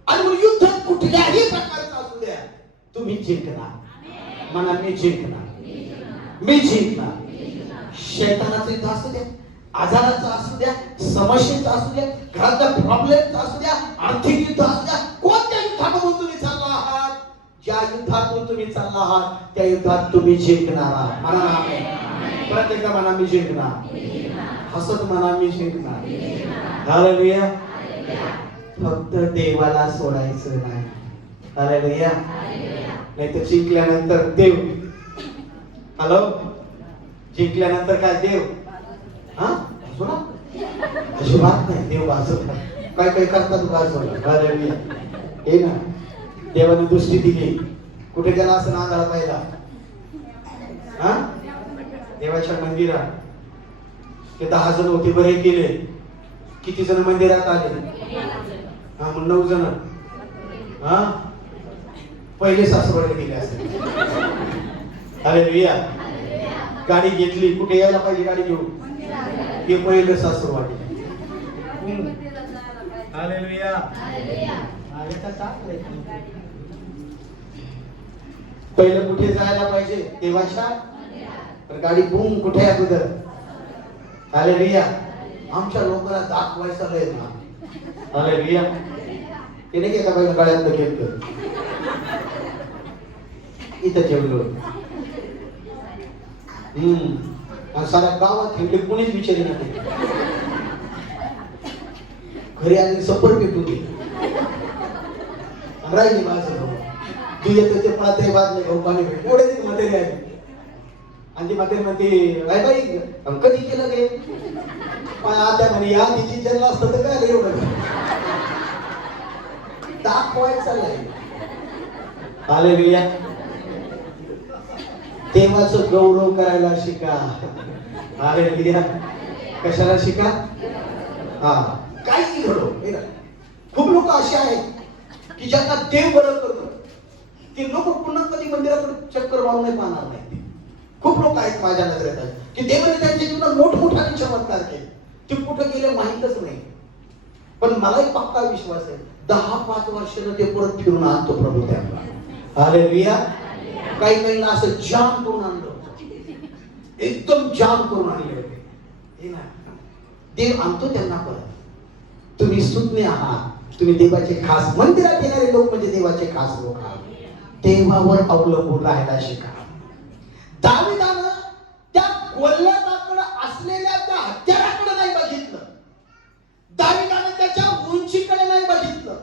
आणि मग युद्ध कुठल्याही प्रकारचं असू द्या, तुम्ही जिंकणार. म्हणा, मी जिंकणार, मी जिंकणार. शैतानाचं युद्ध असू द्या, आजाराचं असू द्या, समस्येचं असू द्या, घरातल्या प्रॉब्लेमचं असू द्या, आर्थिक युद्ध असू द्या, कोणत्या युद्धातून तुम्ही चालला आहात, ज्या युद्धातून तुम्ही चालला आहात, त्या युद्धात तुम्ही जिंकणार आहात. म्हणा आमेन. प्रत्येक म्हणा, मी जिंकणार. हसत म्हणा, मी जिंकणार. हालेलुया. फक्त देवाला सोडायचं नाही. हालेलुया. नाही तर जिंकल्यानंतर देव, हॅलो, जिंकल्यानंतर काय देव, हा सुना, अशी बात नाही. देव वाचत काय काय करतात वाचवलं. हालेलुया. हे ना, देवाने दृष्टी दिली, कुठे गेला असं नांदाला पाहिला, हा, देवाच्या मंदिरात. ते 10 जण होते, बरे केले. किती जण मंदिरात आले, हा, मग 9 जण, हा, पहिले सासरवाडीला गेले असते. हालेलुया. गाडी घेतली, कुठे यायला पाहिजे गाडी घेऊन, हे पहिले सासरवाडी. हालेलुया. पहिलं कुठे जायला पाहिजे, देवाच्या. तर गाडी बूम कुठे आहे अगोदर. हालेलुया. आमच्या लोकांना दाखवायचं लय ना. हालेलुया. ते नाही का बाई गळ्यात घेतलं, इथं ठेवलं, आणि साऱ्या गावात ठेवले, कोणीच विचारले नाही. घरी आली सपोर्ट भेटून गेली, राहिली माझं भाऊ. तू येतो ते पात्रे बाजले भाऊ, पाणी भेट एवढे ती म्हातारी आली. आणि ती म्हातारी म्हणते, बाई बाई कधी केलं गे, आता म्हणे या तिची जन्म असतं तर काय एवढं दाखवायचं नाही. हालेलुया. देवाचं गौरव करायला शिका. हालेलुया. कशाला शिका, हा, काही घडो. खूप लोक असे आहेत की ज्यांना देव बरं करतो, ते लोक पुन्हा कधी मंदिरात चक्कर मारून नाही पाहणार नाही. खूप लोक आहेत माझ्या नजरेत, की देवाने त्यांच्या जीवनात मोठमोठाने चमत्कार केले. ते कुठं गेले माहीतच नाही. पण मला एक पक्का विश्वास आहे 10-5 वर्षानं ते परत फिरून आणतो प्रभू त्यांना. हालेलुया. काही असं जाम करून आणलं होतं, एकदम जाम करून आणले होते. हे ना, देव आणतो त्यांना परत. तुम्ही सुज्ञ आहात, तुम्ही देवाचे खास, मंदिरात येणारे लोक म्हणजे देवाचे खास लोक आहात. देवावर अवलंबून राहायला शिका. दाविदानं त्या गोलियाताकडे असलेल्या त्या हत्याराकडे नाही बघितलं. दाविदानं त्याच्या उंचीकडे नाही बघितलं.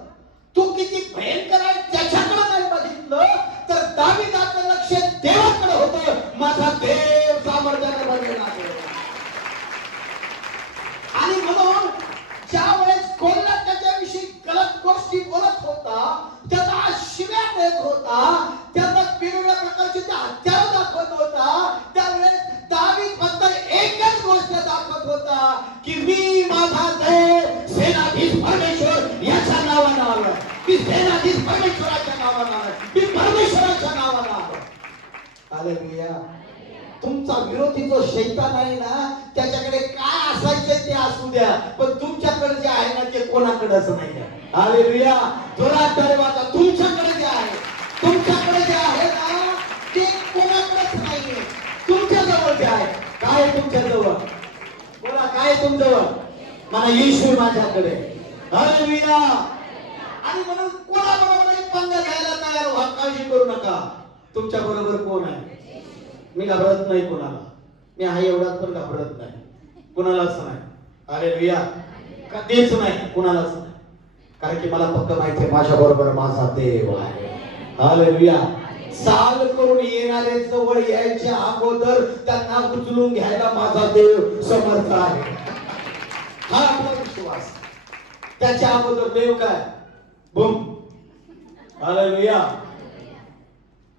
तो किती भयंकर आहे त्याच्याकडे नाही बघितलं. तर दाविदाचं लक्ष देवाकडे होतं. माझा देव सामर्थ्याने भरलेला आहे. आणि म्हणून ज्या वेळेस गोलियात त्याच्याविषयी गलत गोष्टी बोलत होता, त्याचा शिव्या देत होता, त्याचा वेगवेगळ्या प्रकारचे त्या हत्यार दाखवत होता, त्यावेळेस दावीद फक्त एकच गोष्ट दाखवत होता की मी माझा देव सेनाधीश परमेश्वर याच्या नावानं आलो. मी सेनाधीश परमेश्वराच्या नावानं आलो. मी परमेश्वराच्या नावानं आलो. हालेलुया. तुमचा विरोधी जो शैतान आहे ना, त्याच्याकडे काय असायचं ते असू द्या, पण तुमच्याकडे जे आहे ना ते कोणाकडेच नाही. हालेलुया. जोरात टाळी वाजवा. तुमच्याकडे जे आहे, तुमच्याकडे जे आहे ना ते कोणाकडेच नाहीये. तुमच्या जवळ जे आहे. काय आहे तुमच्या जवळ? बोला, काय आहे तुमच्याजवळ? मला येशू आहे माझ्याकडे. हालेलुया. आणि म्हणून कोणाबरोबर पंगा घ्यायला तयार व्हा. काळजी करू नका. तुमच्या बरोबर कोण आहे? मी घाबरत नाही कोणाला. मी आहे एवढाच पण घाबरत नाही कोणालाच नाही. हालेलुया. कधीच नाही, कोणालाच नाही. कारण की मला फक्त माहिती आहे माझ्या बरोबर माझा देव आहे. हालेलुया. साल करून येणारे जवळ यायच्या अगोदर त्यांना उचलून घ्यायला माझा देव समर्थ आहे. हा आपला विश्वास. त्याच्या अगोदर देव काय? बूम. हालेलुया.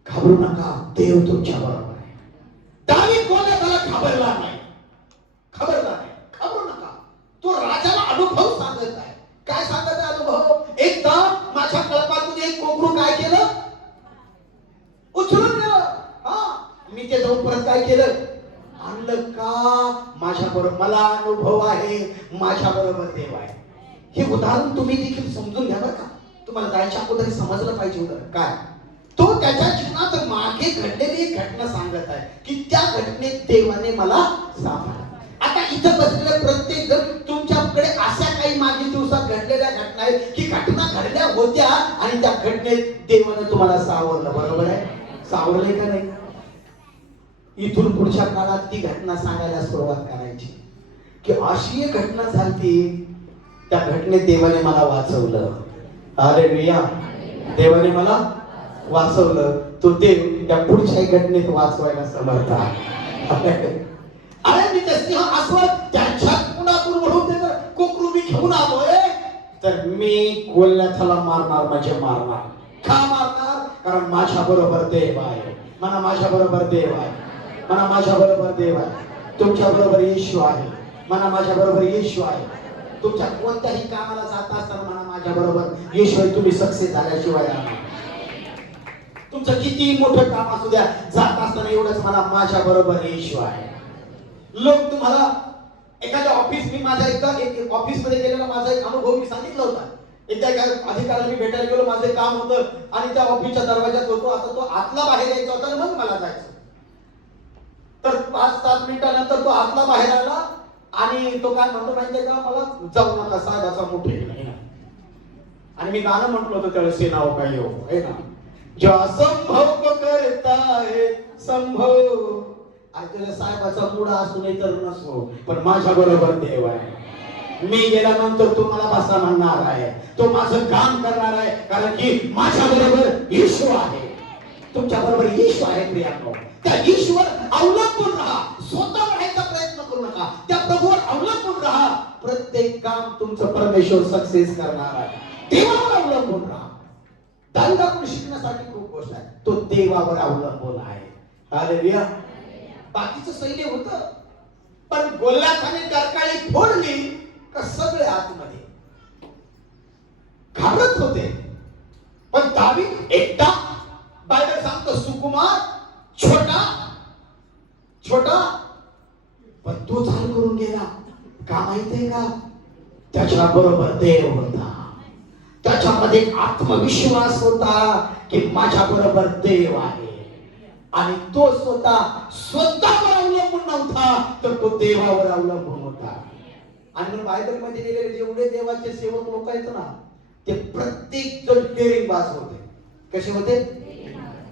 घाबरू नका, देव तुमच्या बरोबर आहे. दावीद गोलियाताला घाबरला नाही. घाबरू नका. तो राजाला अनुभव सांगत आहे. काय सांगत आहे अनुभव? एकदा माझ्या कळपातून एक कोकरू काय केलं? उचलून नेलं. मी ते जाऊन परत काय केलं? आणलं का? माझ्या बरोबर मला अनुभव आहे, माझ्या बरोबर देव आहे. हे उदाहरण तुम्ही देखील समजून घ्या बरं का. तुम्हाला जायच्या अगोदर समजलं पाहिजे उदाहरण काय. तो त्याच्या जीवनात मागे घडलेली एक घटना सांगत आहे की त्या घटनेत देवाने मला सापडला. आता इथं बसलेले प्रत्येक जण तुमच्याकडे अशा काही मागील दिवसात घडलेल्या घटना आहेत की घटना घडल्या होत्या आणि त्या घटनेत देवाने तुम्हाला सावरलं. बरोबर आहे? सावरलंय का नाही? इथून पुढच्या काळात ती घटना सांगायला सुरुवात करायची की अशी एक घटना झाली, त्या घटनेत देवाने मला वाचवलं. हालेलुया. देवाने मला वाचवलं. तो देव त्या पुढच्या घटनेत वाचवायला समर्थ आहे. अरे मी त्या सिंह अस्वल त्यांच्या कुणातून म्हणून ते कोकरू मी घेऊन आलोय, तर मी गोलियाताला मारणार म्हणजे मारणार. का मारणार? कारण माझ्या बरोबर देव आहे. मला माझ्या बरोबर देव आहे. मला माझ्या बरोबर देव आहे. तुमच्या बरोबर येशू आहे. मला माझ्या बरोबर येशू आहे. तुमच्या कोणत्याही कामाला जात असताना मला माझ्या बरोबर येशू आहे. तुम्ही सक्सेस झाल्याशिवाय तुमचं किती मोठं काम असू द्या, जात असताना एवढंच मला माझ्या बरोबर येशू आहे. लोक तुम्हाला एखाद्या ऑफिस, मी माझ्या एकदा ऑफिस मध्ये गेलेला माझा एक अनुभव मी सांगितला होता. एकदा एका अधिकाऱ्याला मी भेटायला गेलो, माझे काम होतं आणि त्या ऑफिसच्या दरवाजात होतो. आता तो आतला बाहेर यायचा होता आणि मग मला जायचं. तर 5-7 मिनिटानंतर तो आतला बाहेर आला आणि तो काय म्हणतो माहितीये का, मला जाऊ नका साहेबाचा मोठे. आणि मी गाणं म्हटलं होतं त्यावेळेस, सेनाओ काय हो है ना, जो असंभव को करता है संभव. आणि तुझ्या साहेबाचा मूड असू नाही तर नसो, पण माझ्या बरोबर देव आहे. मी गेल्यानंतर तो मला बसा म्हणणार आहे, तो माझं काम करणार आहे, कारण की माझ्या बरोबर येशू आहे. तुमच्या बरोबर येशू आहे प्रियांनो. त्या येशूवर अवलंबून राहा. स्वतः राहायचा प्रयत्न करू नका. त्या प्रभूवर अवलंबून राहा. प्रत्येक काम तुमचं परमेश्वर सक्सेस करणार आहे. देवावर अवलंबून राहा. दाविदाकडून शिकण्यासाठी खूप गोष्ट आहे. तो देवावर अवलंबून आहे. हालेलुया. बाकीचं सैन्य होतं, पण गोलियाताने डरकाळी फोडली का सगळे आतमध्ये घाबरत होते. पण दावीद एकटा, बायबल सांगतो सुकुमार, छोटा का माहितीये का? त्याच्या बरोबर देव होता. त्याच्यामध्ये एक आत्मविश्वास होता की माझ्या बरोबर देव आहे. आणि तो स्वतःवर अवलंबून नव्हता, तर तो देवावर अवलंबून होता. आणि म्हणून बायबलमध्ये लिहिलेले जेवढे देवाचे सेवक लोक आहेत ना, ते प्रत्येक जण डेअरिंगबाज होते. कसे होते?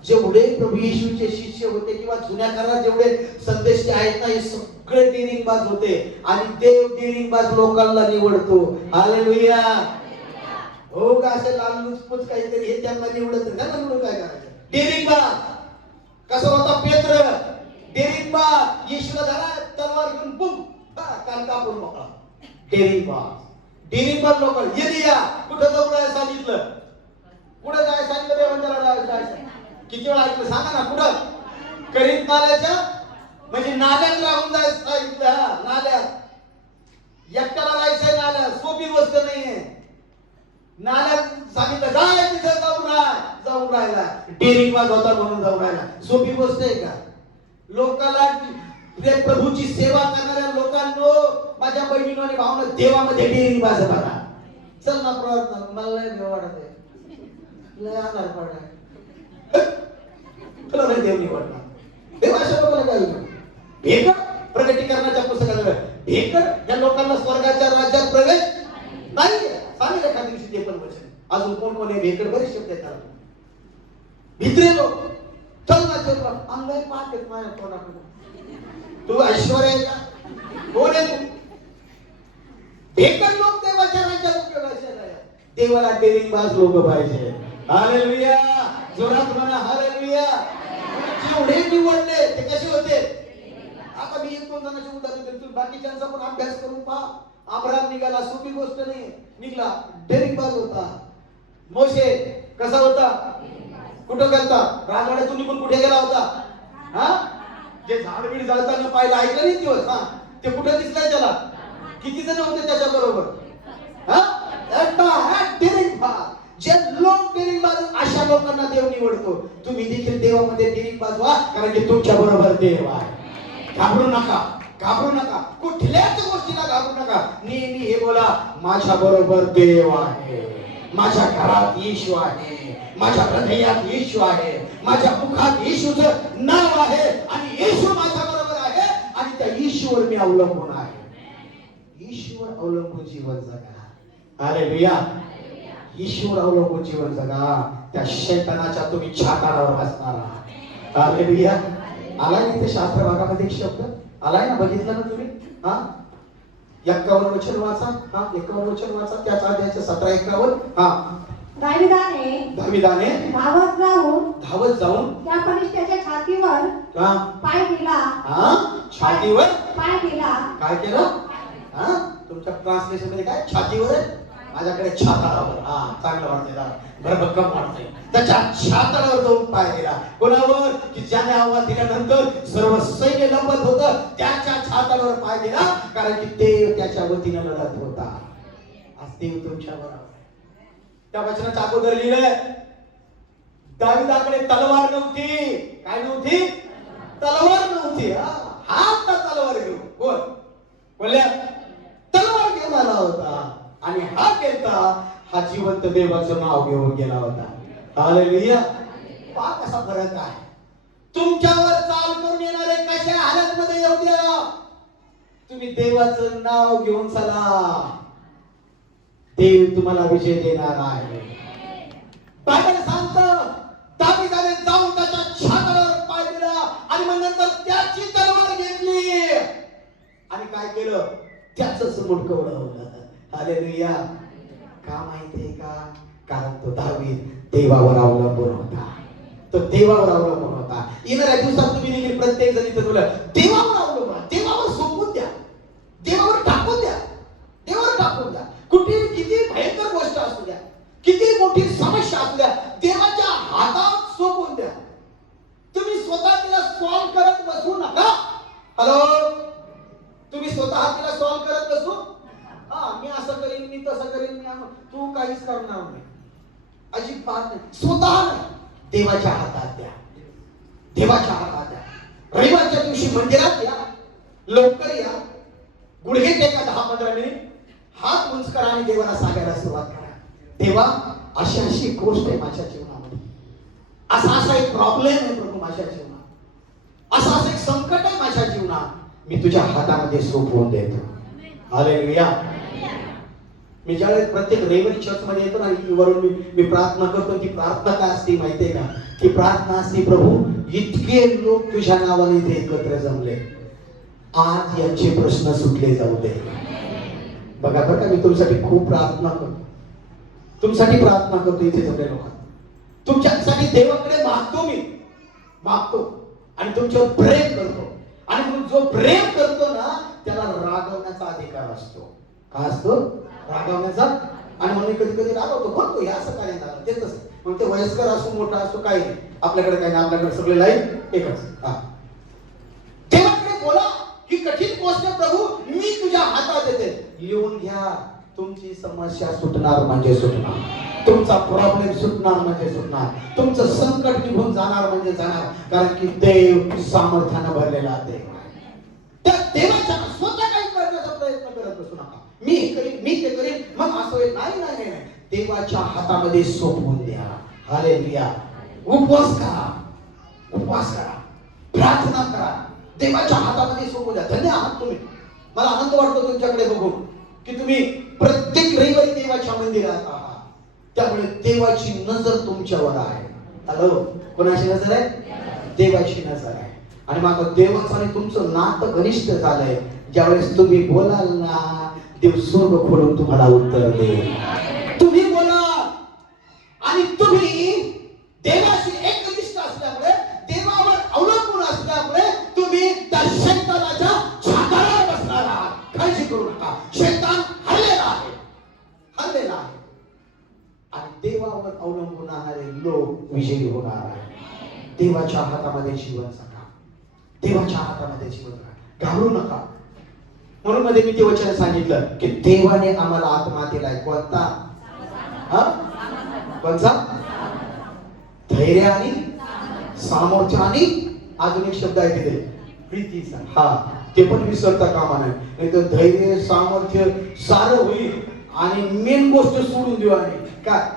जेवढे प्रभू येशूचे शिष्य होते किंवा जुन्या काळात जेवढे संदेश आहेत ना, हे सगळे डेअरिंगबाज होते. आणि देव डेअरिंगबाज लोकांना निवडतो. हालेलुया. हो का? असे लाललुचपूच काहीतरी हे त्यांना निवडत नाही ना. निवडून काय करायचं? डेअरिंगबाज. कसा होता पेत्र? डेअरिंगबाज. येशूला धरा, तलवार घेऊन बुम कान कापून मोकळा. डेअरिंगबाज लोक. एलिया कुठं जाऊन राहायला सांगितलं? कुठं जायला सांगितलं? देवांना जायचं. किती वेळा ऐकलं सांगा ना? कुठं? करीत नाल्याच्या, म्हणजे नाल्यात राहून जायचं सांगितलं. नाल्यात एकट्याला राहायचंय. नाल्यात सोपी गोष्ट नाहीये. नाल्यात सांगितलं जाय, तिथं जाऊन राहिला. डेअरिंगबाज होता म्हणून जाऊन राहिला. सोपी गोष्ट आहे का? लोकांना प्रभूची सेवा करणाऱ्या लोकांनो, माझ्या बहिणीनो आणि भावांनो, देवामध्ये डेअरिंगबाज बघा. चल ना प्रयत्न, मला लय देव वाटत आहे, लय आधार पडलाय, तुला नाही देव निवडणार. देव अशा लोकांना काय भेकर प्रगटीकरणाच्या पुस्तकात भेकर या लोकांना स्वर्गाच्या राज्यात प्रवेश नाही. सांगेल एका दिवशी ते पण वचन. अजून कोण कोण आहे भेकर? बरेच शब्द येतात. भित्रे लोक. चल ना चल अंगाई पाहत येत माझ्या कोणाकडे. तू ऐश्वर्य आहे का? कोण आहे तू? भेकर लोक देवाच्या राज्यात उपयोगाचे नाही. देवाला डेअरिंगबाज लोक पाहिजे. हालेलुया. जोरात म्हणा हालेलुया. जेवढे निवडले ते कसे होते? आता मी एक दोन जणांची उदाहरण देतो, बाकीच्यांचा पण अभ्यास करून पहा. अब्राहम निघाला, सोपी गोष्ट नाही. निघाला, डेअरिंगबाज होता. मोशे कसा होता? कुठं गेलता? राजवाड्यातून निघून कुठे गेला होता? हा, जे झाड बीड जळताना पाहिलं, ऐकलं नाही दिवस. हा, ते कुठे दिसलाय त्याला? किती जण होते त्याच्या बरोबर? जे लोक डेअरिंगबाज, अशा लोकांना देव निवडतो. तुम्ही देखील देवामध्ये डेअरिंगबाज व्हा, कारण की तुमच्या बरोबर देव आहे. घाबरू नका, घाबरू नका, कुठल्याच गोष्टीला घाबरू नका. नेहमी हे बोला, माझ्या बरोबर देव आहे. माझ्या घरात येशू आहे, माझ्या हृदयात येशू आहे, माझ्या मुखात येशूचं नाव आहे, आणि येशू माझ्या बरोबर आहे, आणि त्या येशूवर मी अवलंबून आहे. येशूवर अवलंबून जीवन जगा. हालेलुया. येशूवर अवलंबून जीवन जगा. त्या शैतानाच्या तुम्ही छाताडावर बसणार आहात. हालेलुया. आलाय ना ते शास्त्र भागामध्ये एक शब्द आलाय ना, बघितलं ना तुम्ही? हा, 51 वचन वाचा. हा, 51 वचन वाचा. त्याच अध्यायाचं 17-51. हा, दाविदाने धावत जाऊन त्या फलिष्त्याच्या छातीवर पाय दिला. हा, छातीवर पाय दिला. काय केलं? हा, तुमच्या ट्रान्सलेशन मध्ये काय? छातीवर. माझ्याकडे छाताडावर. हा, चांगलं वाटतंय, भरभक्कम वाटतंय. त्याच्या छाताडावर जाऊन पाय दिला. कोणावर? की ज्याने आवाज दिल्यानंतर सर्व सैन्य लंबत होतं, त्याच्या छाताडावर पाय दिला, कारण की देव त्याच्या वतीने लढत होता. आज देव तुमच्यावर आहे. त्या वचनाच्या अगोदर लिहिलंय, दाविदाकडे तलवार नव्हती. काय नव्हती? तलवार नव्हती. हात तलवार घेऊन कोण बोलल्या? तलवार घेऊन आला होता. आणि हा केलता, हा जिवंत देवाचं नाव घेऊन गेला होता. हालेलुया. पहा कसा फरक आहे. तुमच्यावर चाल करून येणारे कशा हालत मध्ये येऊ द्या, तुम्ही देवाचं नाव घेऊन चला, देव तुम्हाला विजय देणार आहे. बायबल सांगतं, दाविदाने जाऊन त्याच्या छातीवर पाय दिला, आणि मग नंतर त्याची तलवार घेतली, आणि काय केलं? त्याचंच मुंडकं उडवलं. हालेलुया. का माहितीये का? कारण तो दावीद देवावर अवलंबून होता. तो देवावर अवलंबून होता. येणाऱ्या दिवसात तुम्ही देखील प्रत्येक जण इथं बोला, देवावर अवलंबून, देवावर सोपवून द्या, देवावर टाकून द्या, देवावर टाकून द्या. कुठे किती भयंकर गोष्ट असू द्या, किती मोठी समस्या असू द्या, देवाच्या हातात सोपवून द्या. तुम्ही स्वतः तिला सॉल्व करत बसू नका. हॅलो, तुम्ही स्वतः तिला सॉल्व करत बसू. हा, मी असं करीन, मी तसं करीन, तू काहीच करणार नाही, अजिबात नाही. स्वतः देवाच्या हातात द्या, देवाच्या हातात द्या. रविवारच्या दिवशी मंदिरात या, लवकर या, गुडघे टेका 10-15 मिनिट, हात उंच करा आणि देवाला सांगायला सुरुवात करा. देवा, अशी अशी गोष्ट आहे माझ्या जीवनामध्ये, असा एक प्रॉब्लेम आहे प्रभू माझ्या जीवनात, असा एक संकट आहे माझ्या जीवनात, मी तुझ्या हातामध्ये सोपवून देतो. हालेलुया. मी ज्यावेळेस प्रत्येक रविवारी चर्च मध्ये येतो ना, वरून मी प्रार्थना करतो. ती प्रार्थना काय असते माहितीये का? ती प्रार्थना असते, प्रभू इतके लोक तुझ्या नावाने इथे एकत्र जमले, आज यांचे प्रश्न सुटले जाऊ दे. बघा बरं का, मी तुमच्यासाठी खूप प्रार्थना करतो, तुमच्यासाठी प्रार्थना करतो. इथे जमले लोक तुमच्यासाठी देवाकडे मागतो, मी मागतो आणि तुमच्यावर प्रेम करतो. आणि जो प्रेम करतो ना, त्याला रागवण्याचा अधिकार असतो. काय असतो? रागवण्याचा. आणि म्हणून कधी कधी रागवतो, म्हणतो हे असं काय झालं, ते तसं. मग ते वयस्कर असो मोठा असो काही नाही, आपल्याकडे काही नाही, आपल्याकडे सगळे लाईन एकच. देवाकडे बोला, ही कठीण गोष्ट प्रभू मी तुझ्या हातात देते, लिहून घ्या. तुमची समस्या सुटणार म्हणजे सुटणार, तुमचा प्रॉब्लेम सुटणार म्हणजे सुटणार, तुमचं संकट निघून जाणार म्हणजे जाणार. कारण की देव सामर्थ्यानं भरलेला देव आहे. त्या देवाच्या स्वतः काही करण्याचा प्रयत्न करत बसू नका. मी हे करीन, मी ते करीन, मग असं होईल. नाही नाही नाही, देवाच्या हातामध्ये सोपवून द्या. हालेलुया. उपवास करा, उपवास करा, प्रार्थना करा, देवाच्या हातामध्ये सोपवून द्या. धन्य आहात तुम्ही. मला आनंद वाटतो तुमच्याकडे बघून की तुम्ही प्रत्येक रविवारी देवाच्या मंदिरात आहात. त्यामुळे देवाची नजर तुमच्यावर आहे. हॅलो, कोणाची नजर आहे? देवाची नजर आहे. आणि मग देवाचं आणि तुमचं नातं घनिष्ठ झालंय. ज्यावेळेस तुम्ही बोलाल ना, देव स्वर्ग खोलून तुम्हाला उत्तर देईल. तुम्ही बोला आणि तुम्ही देवाशी एकनिष्ठ असल्यामुळे, देवावर अवलंबून असल्यामुळे तुम्ही त्या शैतानाच्या छातावर बसणार आहात. काळजी करू नका, शैतान हरलेला आहे, हरलेला आहे. आणि देवावर अवलंबून राहणारे लोक विजयी होणार आहे. देवाच्या हातामध्ये जीवन जगा, देवाच्या हातामध्ये जीवन जगा, घाबरू नका. म्हणून मध्ये मी ते वचन सांगितलं की देवाने आम्हाला आत्मा दिलाय. कोणता? कोणता? धैर्य आणि सामर्थ्य आणि अजून एक शब्द आहे तिथे, प्रीतीचा. हा, ते पण विसरता कामा नये. नाही तर धैर्य सामर्थ्य सारं होईल आणि मेन गोष्ट सोडून देऊ. आणि काय?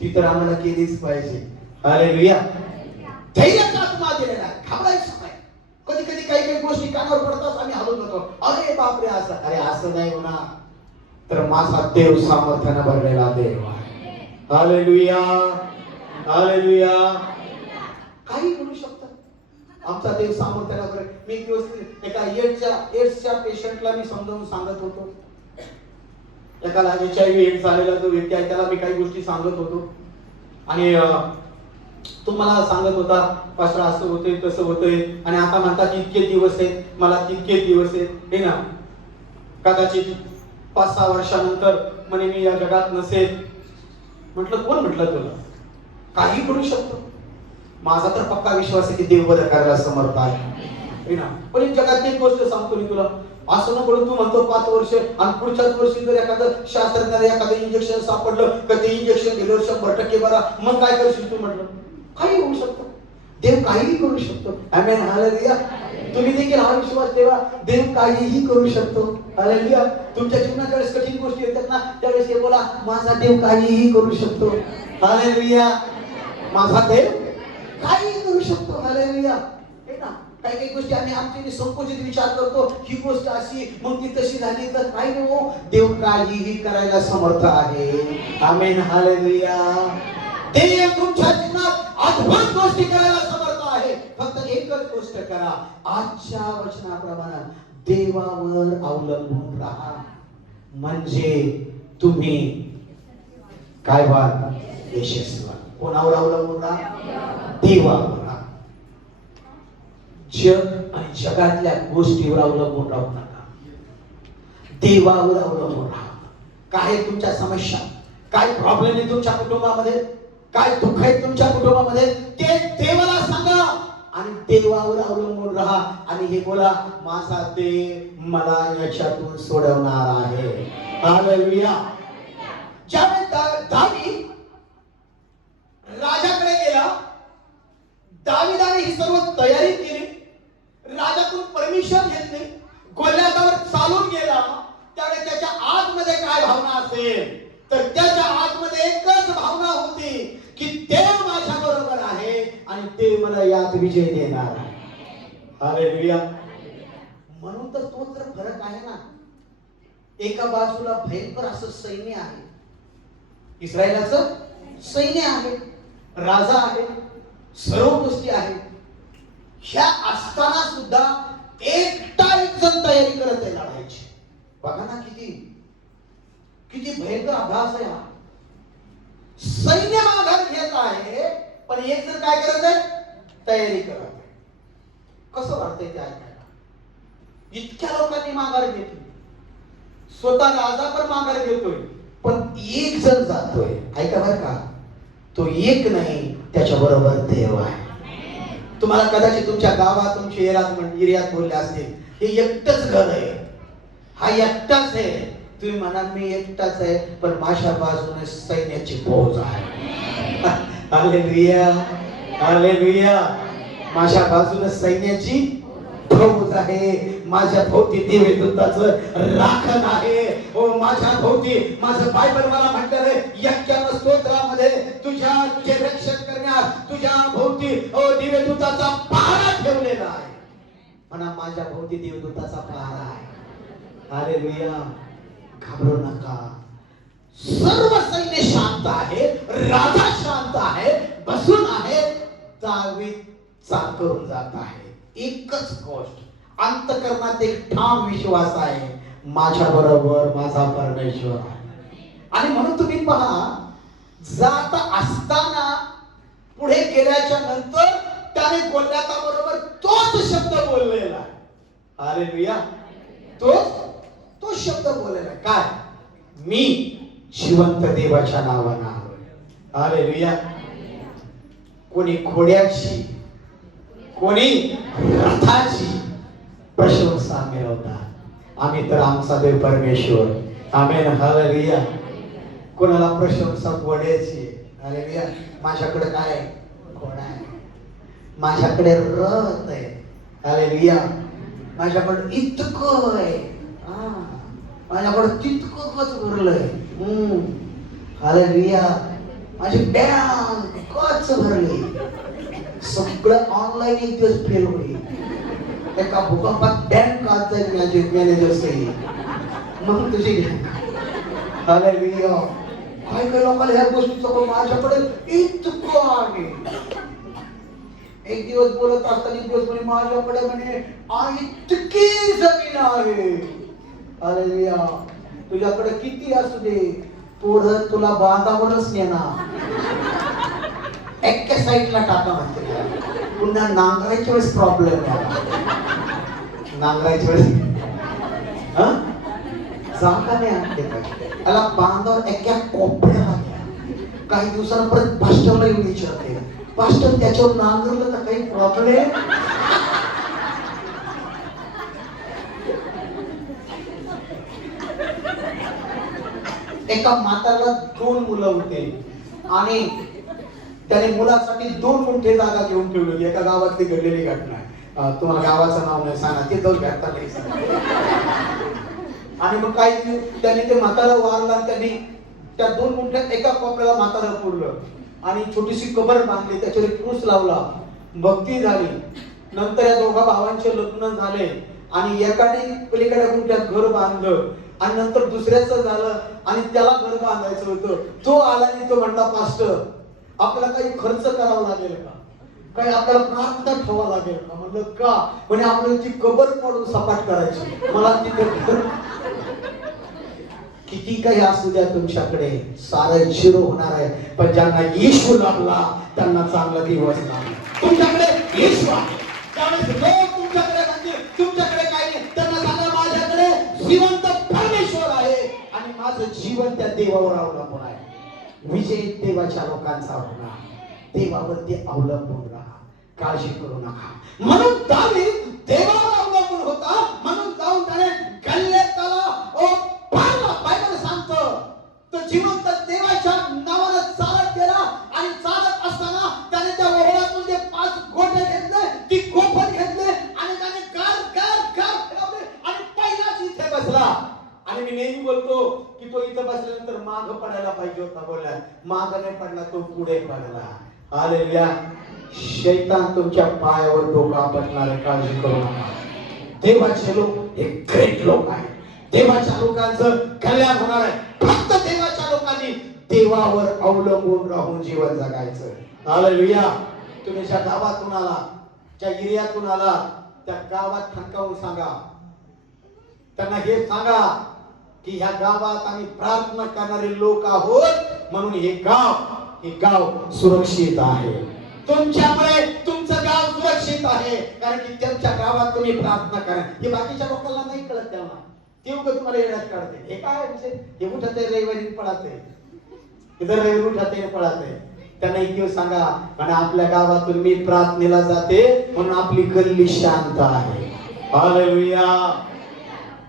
ती तर आम्हाला केलीच पाहिजे. हालेलुया. धैर्याचा आत्मा दिलेला आहे, घाबरायचं नाही. कधी कधी काही काही गोष्टी कानावर पडतात, आम्ही हलून जातो, अरे बापरे असं. अरे असं नाही होणार. तर माझा देव सामर्थ्यानं भरलेला देव आहे. Hallelujah, hallelujah. काही करू शकतो आमचा देव सामर्थ्यानं भरलेला. मी एक दिवस एका एड्सच्या पेशंटला मी समजावून सांगत होतो. एकाला HIV एड्स झालेला जो व्यक्ती आहे त्याला मी काही गोष्टी सांगत होतो. आणि तो मला सांगत होता, पास्टर असं होतंय तसं होतंय, आणि आता म्हणतात इतके दिवस आहेत, मला तितके दिवस आहेत. हे ना, कदाचित 5-6 वर्षानंतर म्हणे मी या जगात नसेल. म्हटलं कोण म्हटलं तुला? काही करू शकतो. माझा तर पक्का विश्वास आहे की देव बदल करायला समर्थ आहे ना. पण एक जगात एक गोष्ट सांगतो मी तुला, असं नको तू म्हणतो 5 वर्ष आणि पुढच्याच वर्षी जर एखादं शास्त्रज्ञाला एखादं इंजेक्शन सापडलं का ते इंजेक्शन दिलं 100% बरा, मग काय करशील तू? म्हटलं काही होऊ शकतं, देव काहीही करू शकतो. आमेन, हालेलुया. तुम्ही देखील हा विश्वास ठेवा, देव काहीही करू शकतो. हालेलुया. तुमच्या जीवनात ज्यावेळेस कठीण गोष्टी येतात ना, त्यावेळेस हे बोला, माझा देव काहीही करू शकतो. हालेलुया. माझा देव काहीही करू शकतो. हालेलुया. हे ना, काही काही गोष्टी आम्ही आमचे संकोचित विचार करतो, ही गोष्ट अशी मग ती तशी झाली तर काही नको. देव काहीही करायला समर्थ आहे. आमेन, हालेलुया. देव तुमच्या जीवनात अद्भुत गोष्टी करायला समर्थ आहे. फक्त एकच गोष्ट करा, आजच्या वचनाप्रमाणे देवावर अवलंबून राहा, म्हणजे तुम्ही काय व्हाल? यशस्वी व्हाल. कोणावर अवलंबून राहा? देवावर राहा. जग आणि जगातल्या गोष्टीवर अवलंबून राहू नका, देवावर अवलंबून राहा. काय तुमच्या समस्या, काय प्रॉब्लेम आहे तुमच्या कुटुंबामध्ये, काय दुःख आहे तुमच्या कुटुंबामध्ये, ते देवाला सांगा आणि देवावर अवलंबून राहा. आणि हे बोला, माझा देव मला याच्यातून सोडवणार आहे. हालेलुया. ज्यावेळेस दावीद राजाकडे गेला, दाविदाने ही सर्व तयारी केली, राजाकडून परमिशन घेतली, गोल्याला ते मला यात विजय देणार आहे. हालेलुया. म्हणून तर तो तर फरक आहे ना. एका बाजूला भयंकर असं सैन्य आहे, इस्रायलाचं सैन्य आहे, राजा आहे, सर्व गोष्टी आहेत. ह्या असताना सुद्धा एकटा एक जण तयारी करत आहे लढायची. बघा ना किती किती भयंकर अभ्यास आहे हा. सैन्य माघार घेत आहे, पण एक जण काय करत आहे? तयारी करत आहे. कसं वाटतंय ते ऐकायला? इतक्या लोकांनी माघार घेतली, स्वतः राजा पण माघार घेतोय, पण एक जण जातोय. ऐका बरं का, तो एक नाही, त्याच्या बरोबर देव आहे. तुम्हाला कदाचित तुमच्या गावात, तुमच्या एरियात बोलले असतील, हे एकटच घर आहे, हा एकटाच आहे. तुम्ही म्हणा मी एकटाच आहे, पण माझ्या बाजूने सैन्याची फौज आहे. Hallelujah, hallelujah. माझ्या बाजूने सैन्याची फौज आहे. माझ्या भोवती देवदूताचं राखण आहे. ओ माझ्या भोवती, माझं बायबल मला म्हणतं रे 91 स्तोत्रामध्ये तुझे रक्षण करण्यास तुझ्या भोवती देवदूताचा पहारा ठेवलेला आहे. म्हणा माझ्या भोवती देवदूताचा पहारा आहे. हालेलुया. घाबरू नका. सर्व सैन्य शांत आहे, राजा शांत आहे, बसून आहे. दावीद चाल करून जात आहे. एकच गोष्ट, अंतःकरणात एक ठाम विश्वास आहे, माझ्या बरोबर माझा परमेश्वर आहे. आणि म्हणून तुम्ही पहा, जात असताना पुढे गेल्याच्या नंतर त्याने गोल्याताबरोबर तोच शब्द बोललेला आहे. हालेलुया. तो शब्द बोललेला आहे. काय? मी जिवंत देवाच्या नावानं आलोय. हालेलुया. कोणी घोड्याची, कोणी रथाची प्रशंसा मिळवतात. आम्ही तर आमचा देव परमेश्वर. आमेन. हालेलुया. कोणाला प्रशंसा घोड्याची. हालेलुया. माझ्याकडे काय आहे? घोडा आहे. माझ्याकडे रथ आहे. हालेलुया. माझ्याकडे इतकं आहे, माझ्याकडे तितकंच भरलंय. हालेलुया. माझी बँक कच भरली. सगळं ऑनलाईन एक दिवस फेल होईल. एका भूकंपात बँक आज जाईल मॅनेजर सही, मग तुझी हालेलुया. काय काय लोकांना ह्या गोष्टीचं माझ्याकडे इतकं आहे. एक दिवस बोलत असताना एक दिवस म्हणे माझ्याकडे म्हणे इतकी जमीन आहे. हालेलुया. तुझ्याकडे किती असू दे, पुढं तुला बांधावरच नेणार. एका साईडला टाका म्हणते. पुन्हा नांगरायच्या वेळेस प्रॉब्लेम आहे. नांगरायच्या वेळेस जागा नाही आणते पाहिजे. त्याला बांधावर एका कोपऱ्याला घ्या. काही दिवसांना परत पास्टरला येऊन विचारते, पास्टर त्याच्यावर नांगरलं तर काही प्रॉब्लेम? एका म्हाताऱ्याला 2 मुलं होते आणि त्याने मुलासाठी 2 मोठे जागा घेऊन ठेवली होती. एका गावातली घडलेली घटना आहे. तुम्हाला गावाचं नाव नाही सांगा, ते जाऊन भेटता नाही सांगा. आणि मग काही त्याने ते म्हातारा वारला. त्यांनी त्या 2 मोठ्यात एका कोपऱ्याला म्हातारा पुरलं आणि छोटीशी कबर बांधली, त्याच्यावर क्रूस लावला, भक्ती झाली. नंतर या दोघा भावांचे लग्न झाले आणि एकाने पलीकडे कुठल्या घर बांधलं आणि नंतर दुसऱ्याचं झालं आणि त्याला घर बांधायचं होतं. तो आला आणि तो म्हणला, पास्टर आपल्याला काही खर्च करावा लागेल का, काही आपल्याला प्रार्थना ठेवावं लागेल का? म्हणलं का? म्हणजे आपल्याला ती कबर पडून सपाट करायची. मला तिथे किती काही असू द्या, तुमच्याकडे सारं झिरो होणार आहे, पण ज्यांना येशू लागला त्यांना चांगला दिवस लागला. तुमच्याकडे येशू आहे, त्यामुळे लोक तुमच्याकडे म्हणतील तुमच्याकडे काही नाही, त्यांना सांगा माझ्याकडे जिवंत परमेश्वर आहे आणि माझं जीवन त्या देवावर अवलंबून आहे. विजय देवाच्या लोकांचा होणार. देवावरती अवलंबून राहा, काळजी करू नका. म्हणून दावीद देवावर अवलंबून होता. म्हणून जाऊन त्याने गल्लेताला पारला. बायबल सांगतं तो जिवंत देवाच्या नावानं चालत गेला आणि चालत असताना त्याने त्या ओहळातून जे 5 गोटे घेतले, ती गोफर घेतले आणि त्याने गार गार गार फिरवले आणि पहिलाच इथे बसला. आणि मी नेहमी बोलतो की तो इथं बसल्यानंतर माग पडायला पाहिजे होता. बोलला मागे नाही पडला, तो पुढे पडला. हालेलुया. शैतान तुमच्या पायावर डोका आपटणार आहे, काळजी करू नका. देवाचे लोक हे ग्रेट लोक आहेत. देवाच्या लोकांचं कल्याण होणार आहे. फक्त देवाच्या लोकांनी देवावर अवलंबून राहून जीवन जगायचं. हालेलुया. तुम्ही ज्या गावातून आला, ज्या एरियातून आला, त्या गावात ठणकावून सांगा, त्यांना हे सांगा की ह्या गावात आम्ही प्रार्थना करणारे लोक आहोत, म्हणून हे गाव सुरक्षित आहे. तुमच्यामुळे तुमचं गाव सुरक्षित आहे, कारण की त्यांच्या गावात तुम्ही प्रार्थना करा. हे बाकीच्या लोकांना नाही कळत. त्यांना ते उगाच तुम्हाला येण्यात काढते. हे काय म्हणजे हे उठत आहे रविवारी पळाते, इधर रविवारी उठत आहे पळाते. त्यांना एक दिवस सांगा, आणि आपल्या गावातून मी प्रार्थनेला जाते म्हणून आपली गल्ली शांत आहे. हालेलुया.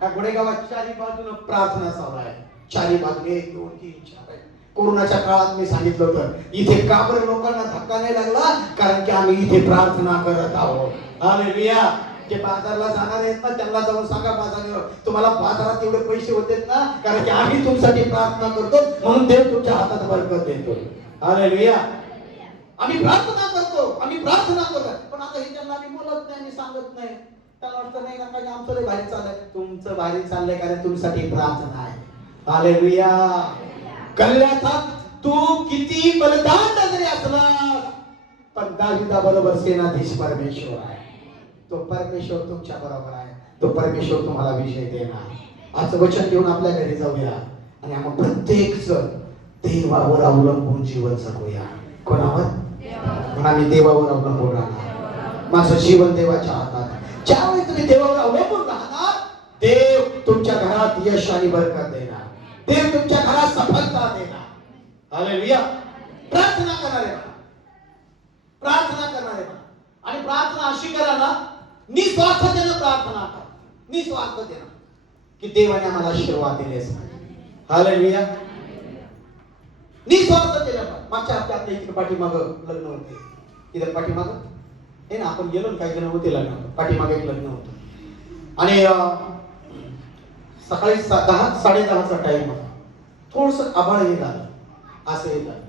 या गुडेगावात चारी बाजूने प्रार्थना चालू आहे. चारी बाजूने 1 2 3 4 आहे. कोरोनाच्या काळात मी सांगितलं होतं, इथे का बरं लोकांना धक्का नाही लागला, कारण की आम्ही इथे प्रार्थना करत आहोत. हालेलुया. जे बाजारला जाणार आहेत ना, त्यांना जाऊन सांगा बाजारावर, तुम्हाला बाजारात एवढे पैसे होतेत ना, कारण की आम्ही तुमच्यासाठी प्रार्थना करतो, म्हणून देव तुमच्या हातात बरकत देतो. हालेलुया. आम्ही प्रार्थना करतो. पण आता हे त्यांना आम्ही बोलत नाही, आम्ही सांगत नाही. त्याला अर्थ नाही ना, काही आमचं लय भारी चाललंय. तुमचं भारी चाललंय कारण तुमच्यासाठी प्रार्थना आहे. हालेलुया. कल्याणात तू किती बलिदान जरी असला, पण दाविदा बरोबर सेनाधीश परमेश्वर आहे. तो परमेश्वर तुमच्या बरोबर आहे. तो परमेश्वर तुम्हाला विजय देणार. आज वचन घेऊन आपल्या घरी जाऊया आणि आपण प्रत्येक जण देवावर अवलंबून जीवन जगूया. कोणावर? म्हणून आम्ही देवावर अवलंबून राहणार. माझं जीवन देवाच्या हातात. ज्यावेळी तुम्ही देवावर अवलंबून राहणार, देव तुमच्या घरात यश आणि बरकत देणार. देव तुमच्या घरात सफलता देणार. हालेलुया. प्रार्थना करणारे आणि प्रार्थना अशी करा ना, निस्वार्थतेने प्रार्थना करा. निस्वार्थतेने की देवाने आम्हाला आशीर्वाद दिलेस. हालेलुया. निस्वार्थतेने. मागच्या हप्त्यात आपल्या इथे पाठीमागं लग्न होते. इथे पाठीमागं हे ना, आपण गेलो ना, काही जण होते लग्न, पाठीमागे एक लग्न होतं आणि सकाळी 10 10:30चा टाइम होता. थोडस आभाळ येत आलं, असं येत आलं.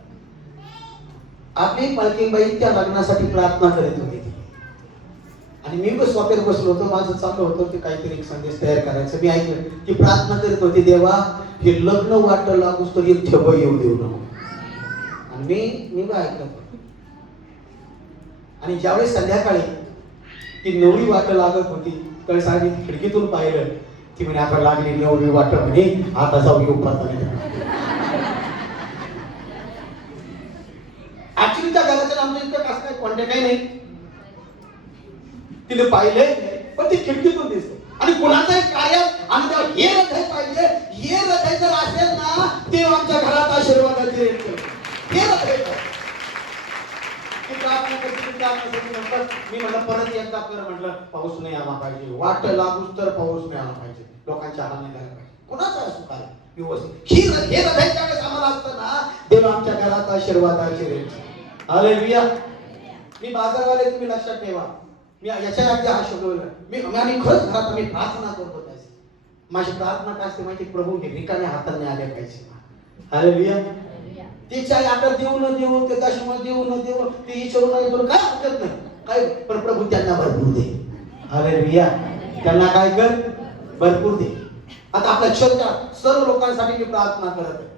आपली पालखीबाई त्या लग्नासाठी प्रार्थना करत होती आणि मी बस वापेर बसलो होतो. माझं चालू होतं ते काहीतरी एक संदेश तयार करायचं. मी ऐकलं ती प्रार्थना करत होती, देवा हे लग्न वाटलं लागूच तर एक ठेव येऊ देऊ नको. आणि मी ऐकलं. आणि ज्यावेळेस संध्याकाळी ती नवरी वाट लागत होती, त्यावेळेस आम्ही खिडकीतून पाहिलं. ती म्हणे आता लागली नवरी वाट, म्हणे आता जाऊ येऊ पाहता. ऍक्च्युली त्या घराच्या आमच्या इतकं कसं काय कॉन्टॅक्ट काही नाही. तिने पाहिले, पण ती खिडकीतून दिसते. आणि कुणाचाही कार्य आणि हे हृदय पाहिजे. हे हृदय जर असेल ना, ते आमच्या घरात आशीर्वादाची रेल. हे हृदय मी म्हटलं परत एकदा कर. म्हटलं पाऊस नाही आला पाहिजे, वाट लागूच तर पाऊस नाही आला पाहिजे, लोकांच्या हाल नाही झाला पाहिजे. कोणाचा असू काय व्यवस्थित हे हृदय ज्यावेळेस आम्हाला असतं ना, देव आमच्या घरात आशीर्वादाची रेल. हालेलुया. मी बाजारवाले, तुम्ही लक्षात ठेवा, मी याच्या अगदी हा शब्द आम्ही खरंच घरात आम्ही प्रार्थना करतो. माझी प्रार्थना काय असते माहिती, प्रभू रिकाम्या हाताने आले पाहिजे. हालेलुया. तिच्या आता देऊ न देऊ, ते दशम देऊ न देऊ, ते ईश्वर नाही, काय हरकत नाही काय, पण प्रभू त्यांना भरपूर दे. हालेलुया. त्यांना काय कर, भरपूर दे. आता आपल्या चर्चा सर्व लोकांसाठी मी प्रार्थना करत आहे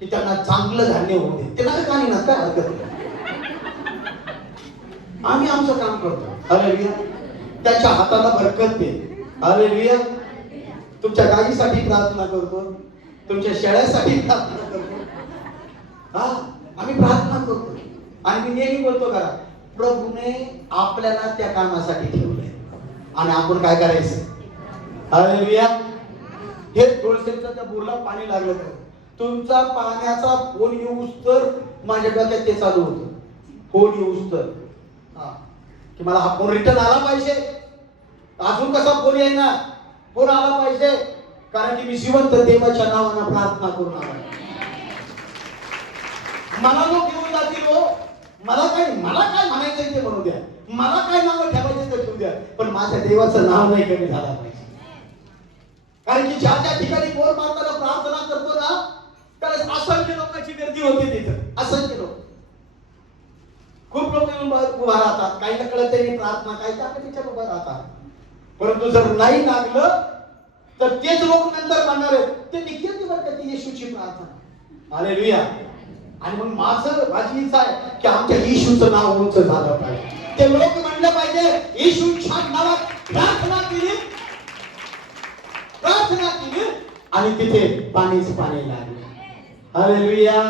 की त्यांना चांगलं धान्य होऊ दे. ते नाही काही ना, काय हरकत नाही. आम्ही आमचं काम करतो. हालेलुया. त्यांच्या हाताला बरकत दे. हालेलुया. तुमच्या गायीसाठी प्रार्थना करतो, तुमच्या शेळ्यासाठी प्रार्थना करतो. हा, आम्ही प्रार्थना करतो. आणि मी नेहमी बोलतो करा, प्रभूने आपल्याला त्या कामासाठी ठेवलंय आणि आपण काय करायचं. हालेलुया. हे डोळसेच्या त्या बोरला पाणी लागलं तर तुमचा पाण्याचा फोन येऊस तर माझ्या डोक्यात ते चालू होतं. फोन येऊस तर की मला हा फोन रिटर्न आला पाहिजे. अजून कसा फोन येईना, फोन आला पाहिजे, कारण की मी जिवंत देवाच्या नावानं प्रार्थना करून आलो. मला लोक येऊन जातील हो, मला काय म्हणायचं ते म्हणू द्या, मला काय नाव ठेवायचं ते ठेवू द्या, पण माझ्या देवाचं नाव नाही कमी झालं पाहिजे. कारण की ज्या ज्या ठिकाणी बोर मारताना प्रार्थना करतो ना, त्यावेळेस असंख्य लोकांची गर्दी होती तिथं, असंख्य लोक, खूप लोक येऊन उभा राहतात. काहींना कळत नाही प्रार्थना काय त्या तिच्यात उभा राहतात. परंतु जर नाही लागलं तर तेच लोक नंतर म्हणणार ते निघेल बरं का ती येशूची प्रार्थना. हालेलुया. आणि मग माझी इच्छा आहे की आमच्या येशूचं नाव उंच झालं पाहिजे. ते लोक म्हणलं पाहिजे येशूच्या नावात प्रार्थना केली आणि तिथे पाणीच पाणी लागले. हालेलुया.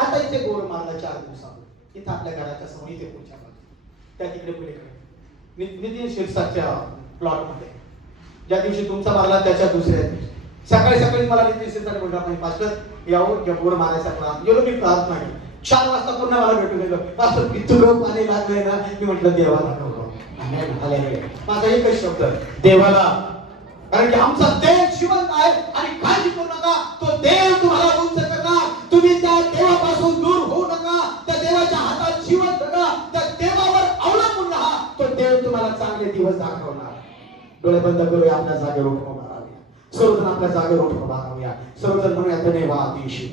आता इथे गोर मारला 4 दिवसापूर्वी इथं आपल्या घराच्या समोर इथे पुढच्या बाजूला त्या तिकडे पलीकडे नितीन शिरसाटच्या प्लॉट मध्ये ज्या दिवशी तुमचा मारला त्याच्या दुसऱ्या दिवशी सकाळी मला नितीन शिरसाट बोलला नाही पास्टर यावं गोर मारायचा क्लास गेलो. मी प्रार्थना केली 4 वाजता पुन्हा मला भेटून गेलो. पास्टर इतकं पाणी लागलंय ना. मी म्हटलं देवाला नको. माझा एकच शब्द देवाला, कारण की आमचा देव जिवंत आहे आणि काळजी करू नका. तो देव तुम्हाला उंच करणार. तुम्ही त्या देवापासून दूर होऊ नका. त्या देवाच्या हातात जीवन जगा. त्या देवावर अवलंबून राहा. तो देव तुम्हाला चांगले दिवस दाखवणार. डोळे बंद करूया, आपल्या जागेवर उठून उभा राहूया. सर्वजण आपल्या जागेवर उठून उभा राहूया. सर्वजण म्हणूया धन्यवाद येशू.